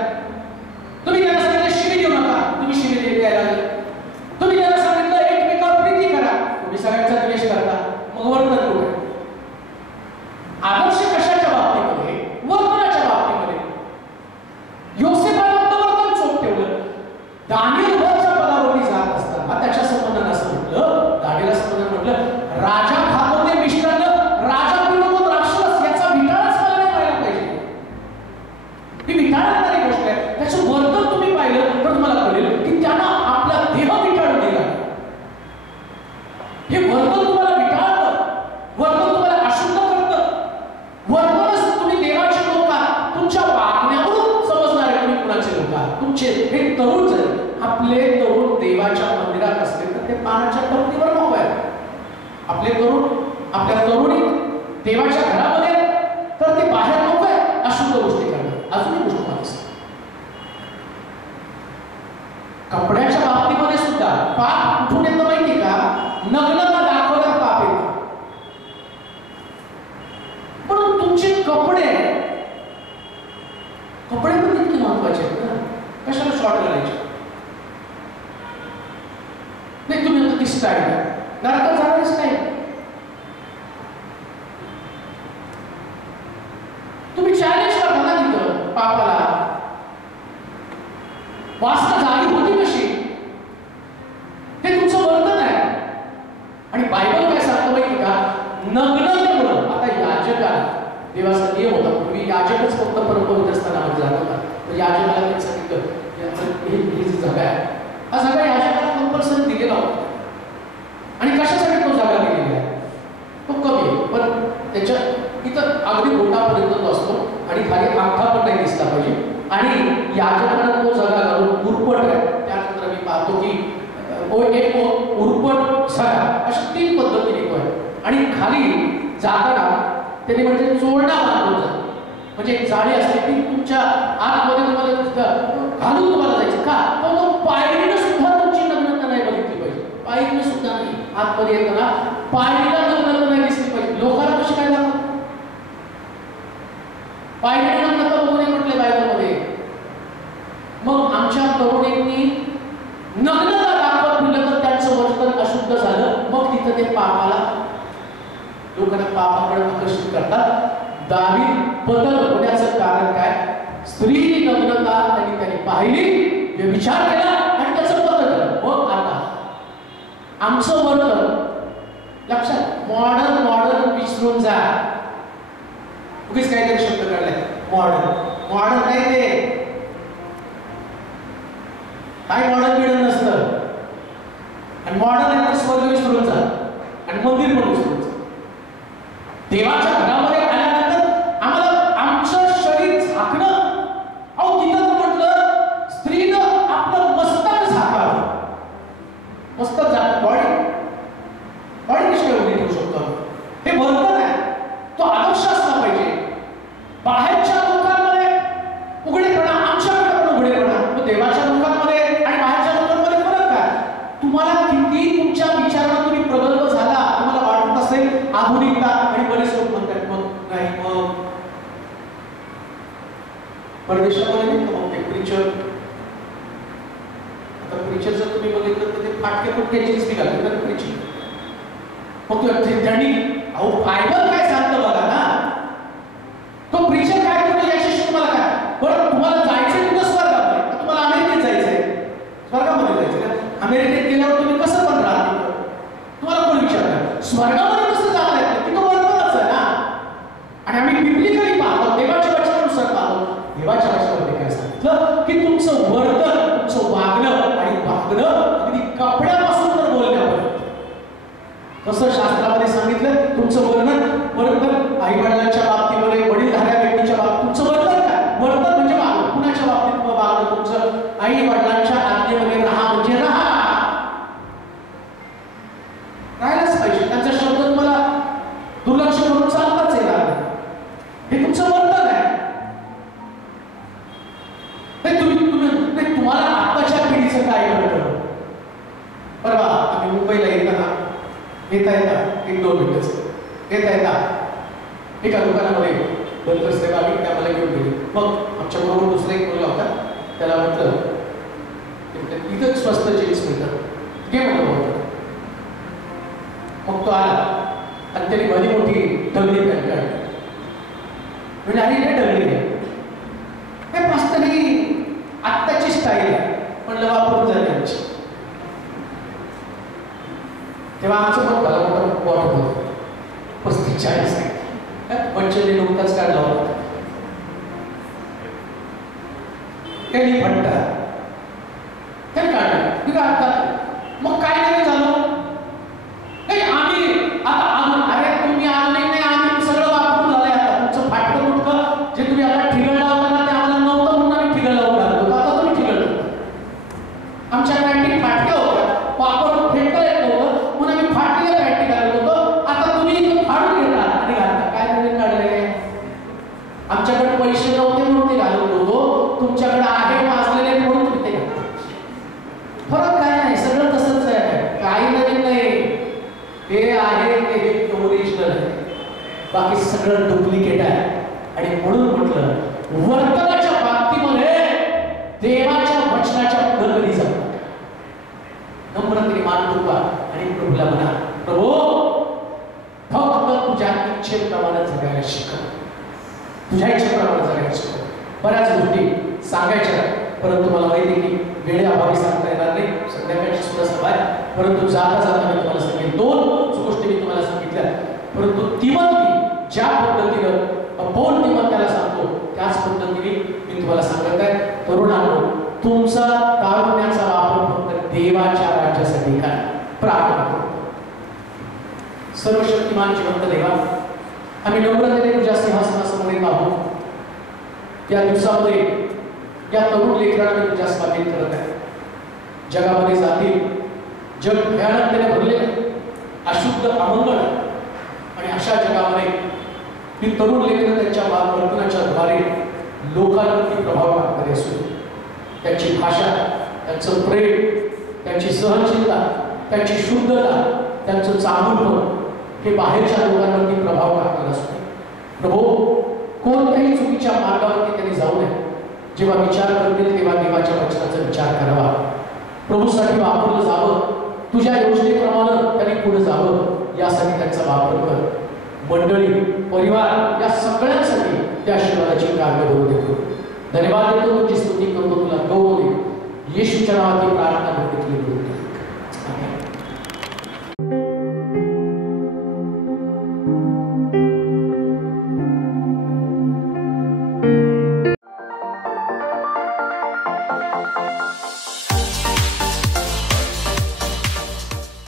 त्याचं वर्तन तुम्ही पाहिलं तर तुम्हाला कळेल की त्यानं आपला देह विटाळून दिला. हे वर्तन तुम्हाला विटाळतं, वर्तन तुम्हाला अशुद्ध करतं. वर्तनच तुम्ही देवाचे लोक आहात. तुमच्या वागण्यावरून समजणारे तुम्ही कुणाचे लोक आहात. तुमचे हे तरुण जर आपले तरुण देवाच्या मंदिरात असले तर ते पानाच्या तरुणीवर नको आहे. आपले तरुण आपल्या तरुणी देवाच्या घरामध्ये तर ते बाहेर नको आहे अशुद्ध गोष्टी करतात. अजून एक गोष्ट मला सांग, कपड्याच्या बाबतीमध्ये सुद्धा पाप कुठून येतं माहिती का? नग्नता दाखवण्यात पाप येतं. पण तुमचे कपडे कपडे पण किती महत्वाचे आहेत ना. कशाला शॉर्ट घालायचे? नाही तुम्ही आता ती स्टाईल नरकात जाणारी स्टाईल. तुम्ही चॅलेंज करता ना तिथं पापाला. वासना जागी होती कशी? हे तुमचं वर्तन आहे. आणि बायबल काय सांगतं माहिती का? नग्नतेमुळं आता याजकाला देवाचा नियम होता. पूर्वी याजकच फक्त परमपवित्र स्थानामध्ये जात होता. तर याजकाला त्यांनी सांगितलं ही जी जागा आहे हा जागा याजकाला कंपल्सरी दिलेला होता. आणि कशासाठी तो जागा दिलेला आहे? तो कमी आहे पण त्याच्या इथं अगदी बोटापर्यंत तो असतो आणि खाली अंगठा पण नाही दिसला पाहिजे. आणि याजकाला तो जागा घालून उरपट आहे. त्यानंतर मी पाहतो की एक उरपट जागा अशा 3 पद्धतीने तो आहे. आणि खाली जाताना त्याने म्हणजे चोळणा बांधून जातो. म्हणजे एक जाळी असते ती तुमच्या आतमध्ये तुम्हाला घालून तुम्हाला जायचं का? तो पायरीनं सुद्धा तुमची नग्नता नाही बघितली पाहिजे. पायरीनं सुद्धा नाही. आतमध्ये येताना पायरीला नग्नता नाही दिसली पाहिजे. लोकांना कशी काय दाखवत? पायरीला नग्नता बघू नये म्हटले बायबलमध्ये. मग आमच्या तरुणींनी नग्नता दाखवत दिलं तर त्यांचं वर्तन अशुद्ध झालं. मग तिथं ते पापाला लोकांना पापाकडे आकर्षित करतात. दावीद बदल होण्याचं कारण काय? स्त्री नग्नता त्यांनी पाहिली, व्यभिचार केला आणि त्याचं बदल झालं. मग आता आमचं वर्तन लक्षात मॉडर्न विसरून जा. उगीच काहीतरी शब्द काढलाय मॉडर्न नाही ते. काय मॉडर्न मिळत नसतं. आणि मॉडर्न आहे तर स्वर्ग विसरून जा आणि मंदिर पण विसरून जा. देवाच्या घरामध्ये आल्यानंतर आम्हाला आमचं शरीर झाकणं. अहो तिथं म्हटलं स्त्रीनं आपलं मस्तक झाकावं. मस्तक झाक बॉडी कशी एवढी ठेवू शकतो? हे वर्तन आहे. तो आदर्श असला पाहिजे. बाहेरच्या लोकांमध्ये उघडेपणा, आमच्याकडे पण उघडेपणा. तो देवाच्या लोकांमध्ये आणि बाहेरच्या लोकांमध्ये फरक काय? तुम्हाला किती तुमच्या विचारात तुम्ही प्रगल्भ झाला तुम्हाला वाटत असेल आधुनिकता. आणि बरेच लोक म्हणतात मग नाही मग परदेशामध्ये नाही का मग ते प्रीचर. आता प्रीचर जर तुम्ही बघितलं तर ते फाटके फुटके जीन्स निघाले तर प्रीचिंग. मग त्यांनी अहो बायबल काय सांगतं बघा ना. तो प्रीचर काय करतो याच्याशी तुम्हाला काय? बरं तुम्हाला जायचं तिथं स्वर्गामध्ये. तुम्हाला अमेरिकेत जायचंय, स्वर्गामध्ये जायचं. अमेरिकेत गेल्यावर तुम्ही कसं पण राहता? तुम्हाला कोण विचारणार? स्वर्गामध्ये कसं जाता येतं? तिथं वर्तनच आहे ना. आणि आम्ही बिब्लिकली पाहतो, देवाच्या वचनानुसार पाहतो. देवाच्या वचनामध्ये काय सांगितलं की तुमचं वर्तन, तुमचं वागणं आणि वागणं अगदी कपड्यापासून तर बोलण्यापर्यंत. कसं शास्त्रामध्ये सांगितलं तुमचं वर्तन आई वडिलांच्या बाबतीमध्ये, वडीलधाऱ्या व्यक्तीच्या बाबतीत तुमचं वर्तन काय? वर्तन म्हणजे वागणं. कुणाच्या बाबतीत वागणं? तुमचं आई वडिलांच्या आज्ञेमध्ये राहा म्हणजे राहायलाच पाहिजे. त्यांचा शब्द तुम्हाला दुर्लक्ष करून चालताच येणार नाही. हे तुमचं वर्तन आहे. तुम्हाला आताच्या पिढीचं काय कळतं? परवा आम्ही मुंबईला येताना येता 1-2 मिनिटं येता एका दुकानामध्ये दत्तश्रेव आम्ही त्याला घेऊन गेले. मग आमच्याबरोबर दुसरा एक मुलगा होता. त्याला म्हटलं इथं स्वस्त जीन्स मिळतात घे म्हटलं. मग तो आला आणि त्याने भली मोठी ढगली पॅन्ट काढली. म्हणजे आधी नाही ढगली आहे काय मस्त ही आत्ताची स्टाईल आहे. म्हणलं वापरून झाली आमची. तेव्हा आमचं पण भला मोठा बॉटम होतं 35-40 बच्चेने नुकताच काढला होता. त्यांनी म्हणतात त्याने काढलं मी काय आता मग काय नाही झालं नाही आम्ही आता अजून अरे तुम्ही अजून नाही आम्ही सगळं वापरून झालंय आता तुमचं फाटकं मुटकं जे तुम्ही आता ठिगळ लावता ना ते आम्हाला नव्हतं म्हणून आम्ही ठिगळ लावून घालतो आता तुम्ही ठिगळ लावता आमच्या पॅन्टी फाटक्या होत्या वापर फेकता येत नव्हतं म्हणून आम्ही फाटलेल्या पॅन्टी घालत होतो आता तुम्ही इथं फाडून घेता आणि घालता काय नवीन काढलंय आमच्याकडे पैसे नव्हते म्हणून ते घालत होतो तुमच्याकडे आहे वाजलेले म्हणून तुम्ही ते घालता फरक काय नाही सगळं तसंच आहे काही नवीन नाही हे आहे ते ओरिजिनल आहे बाकी सगळं डुप्लिकेट आहे आणि म्हणून म्हटलं वर्तनाच्या बाबतीमध्ये देवाच्या वचनाच्या पुढे कधी जाऊ नम्रतेने मान टोका आणि प्रभूला म्हणा प्रभू फक्त तुझ्या इच्छेप्रमाणे जगायला शिकव तुझ्या इच्छेप्रमाणे जगायला शिकव बऱ्याच गोष्टी सांगायच्या परंतु मला माहिती की वेळेअभावी सांगता येणार नाही संध्याकाळची सुद्धा सभा आहे परंतु जाता जाता मी तुम्हाला सांगेन दोन गोष्टी मी तुम्हाला सांगितल्या परंतु तिमंती ज्या पद्धतीनं अपोल तिमंत्याला सांगतो त्याच पद्धतीने मी तुम्हाला सांगत आहे तरुणांनो तुमचा तारुण्याचा वापर फक्त देवाच्या राज्यासाठी काय प्रार्थना करतो सर्वशक्तिमान जिवंत देवा आम्ही नम्रतेने तुझ्या सिंहासनासमोर येत आहोत या दिवसामध्ये या तरुण लेकरांना मी तुझ्या स्वाधीन करत आहे जगामध्ये जातील जग भयानकतेने भरलेले अशुद्ध अमंगळ आणि अशा जगामध्ये ही तरुण लेकरं त्यांच्या वर्तनाच्या द्वारे लोकांवरती प्रभाव टाकणारे असू त्यांची भाषा त्यांचं प्रेम त्यांची सहनशीलता त्यांची शुद्धता त्यांचं चांगुलपण हे बाहेरच्या लोकांवरती प्रभाव टाकणार असतो प्रभू कोणत्याही चुकीच्या मार्गावरती त्यांनी जाऊ नये जेव्हा विचार करतील तेव्हा देवाच्या वचनाचा विचार करावा प्रभूसाठी वापरलं जावं तुझ्या योजनेप्रमाणे त्यांनी पुढे जावं यासाठी त्यांचा वापर कर मंडळी परिवार या सगळ्यांसाठी त्या आशीर्वादाची कार्य करू देतो धन्यवाद देतो तुझी स्तुती करतो तुला गौरव देतो येशूच्या नावात प्रार्थना करतो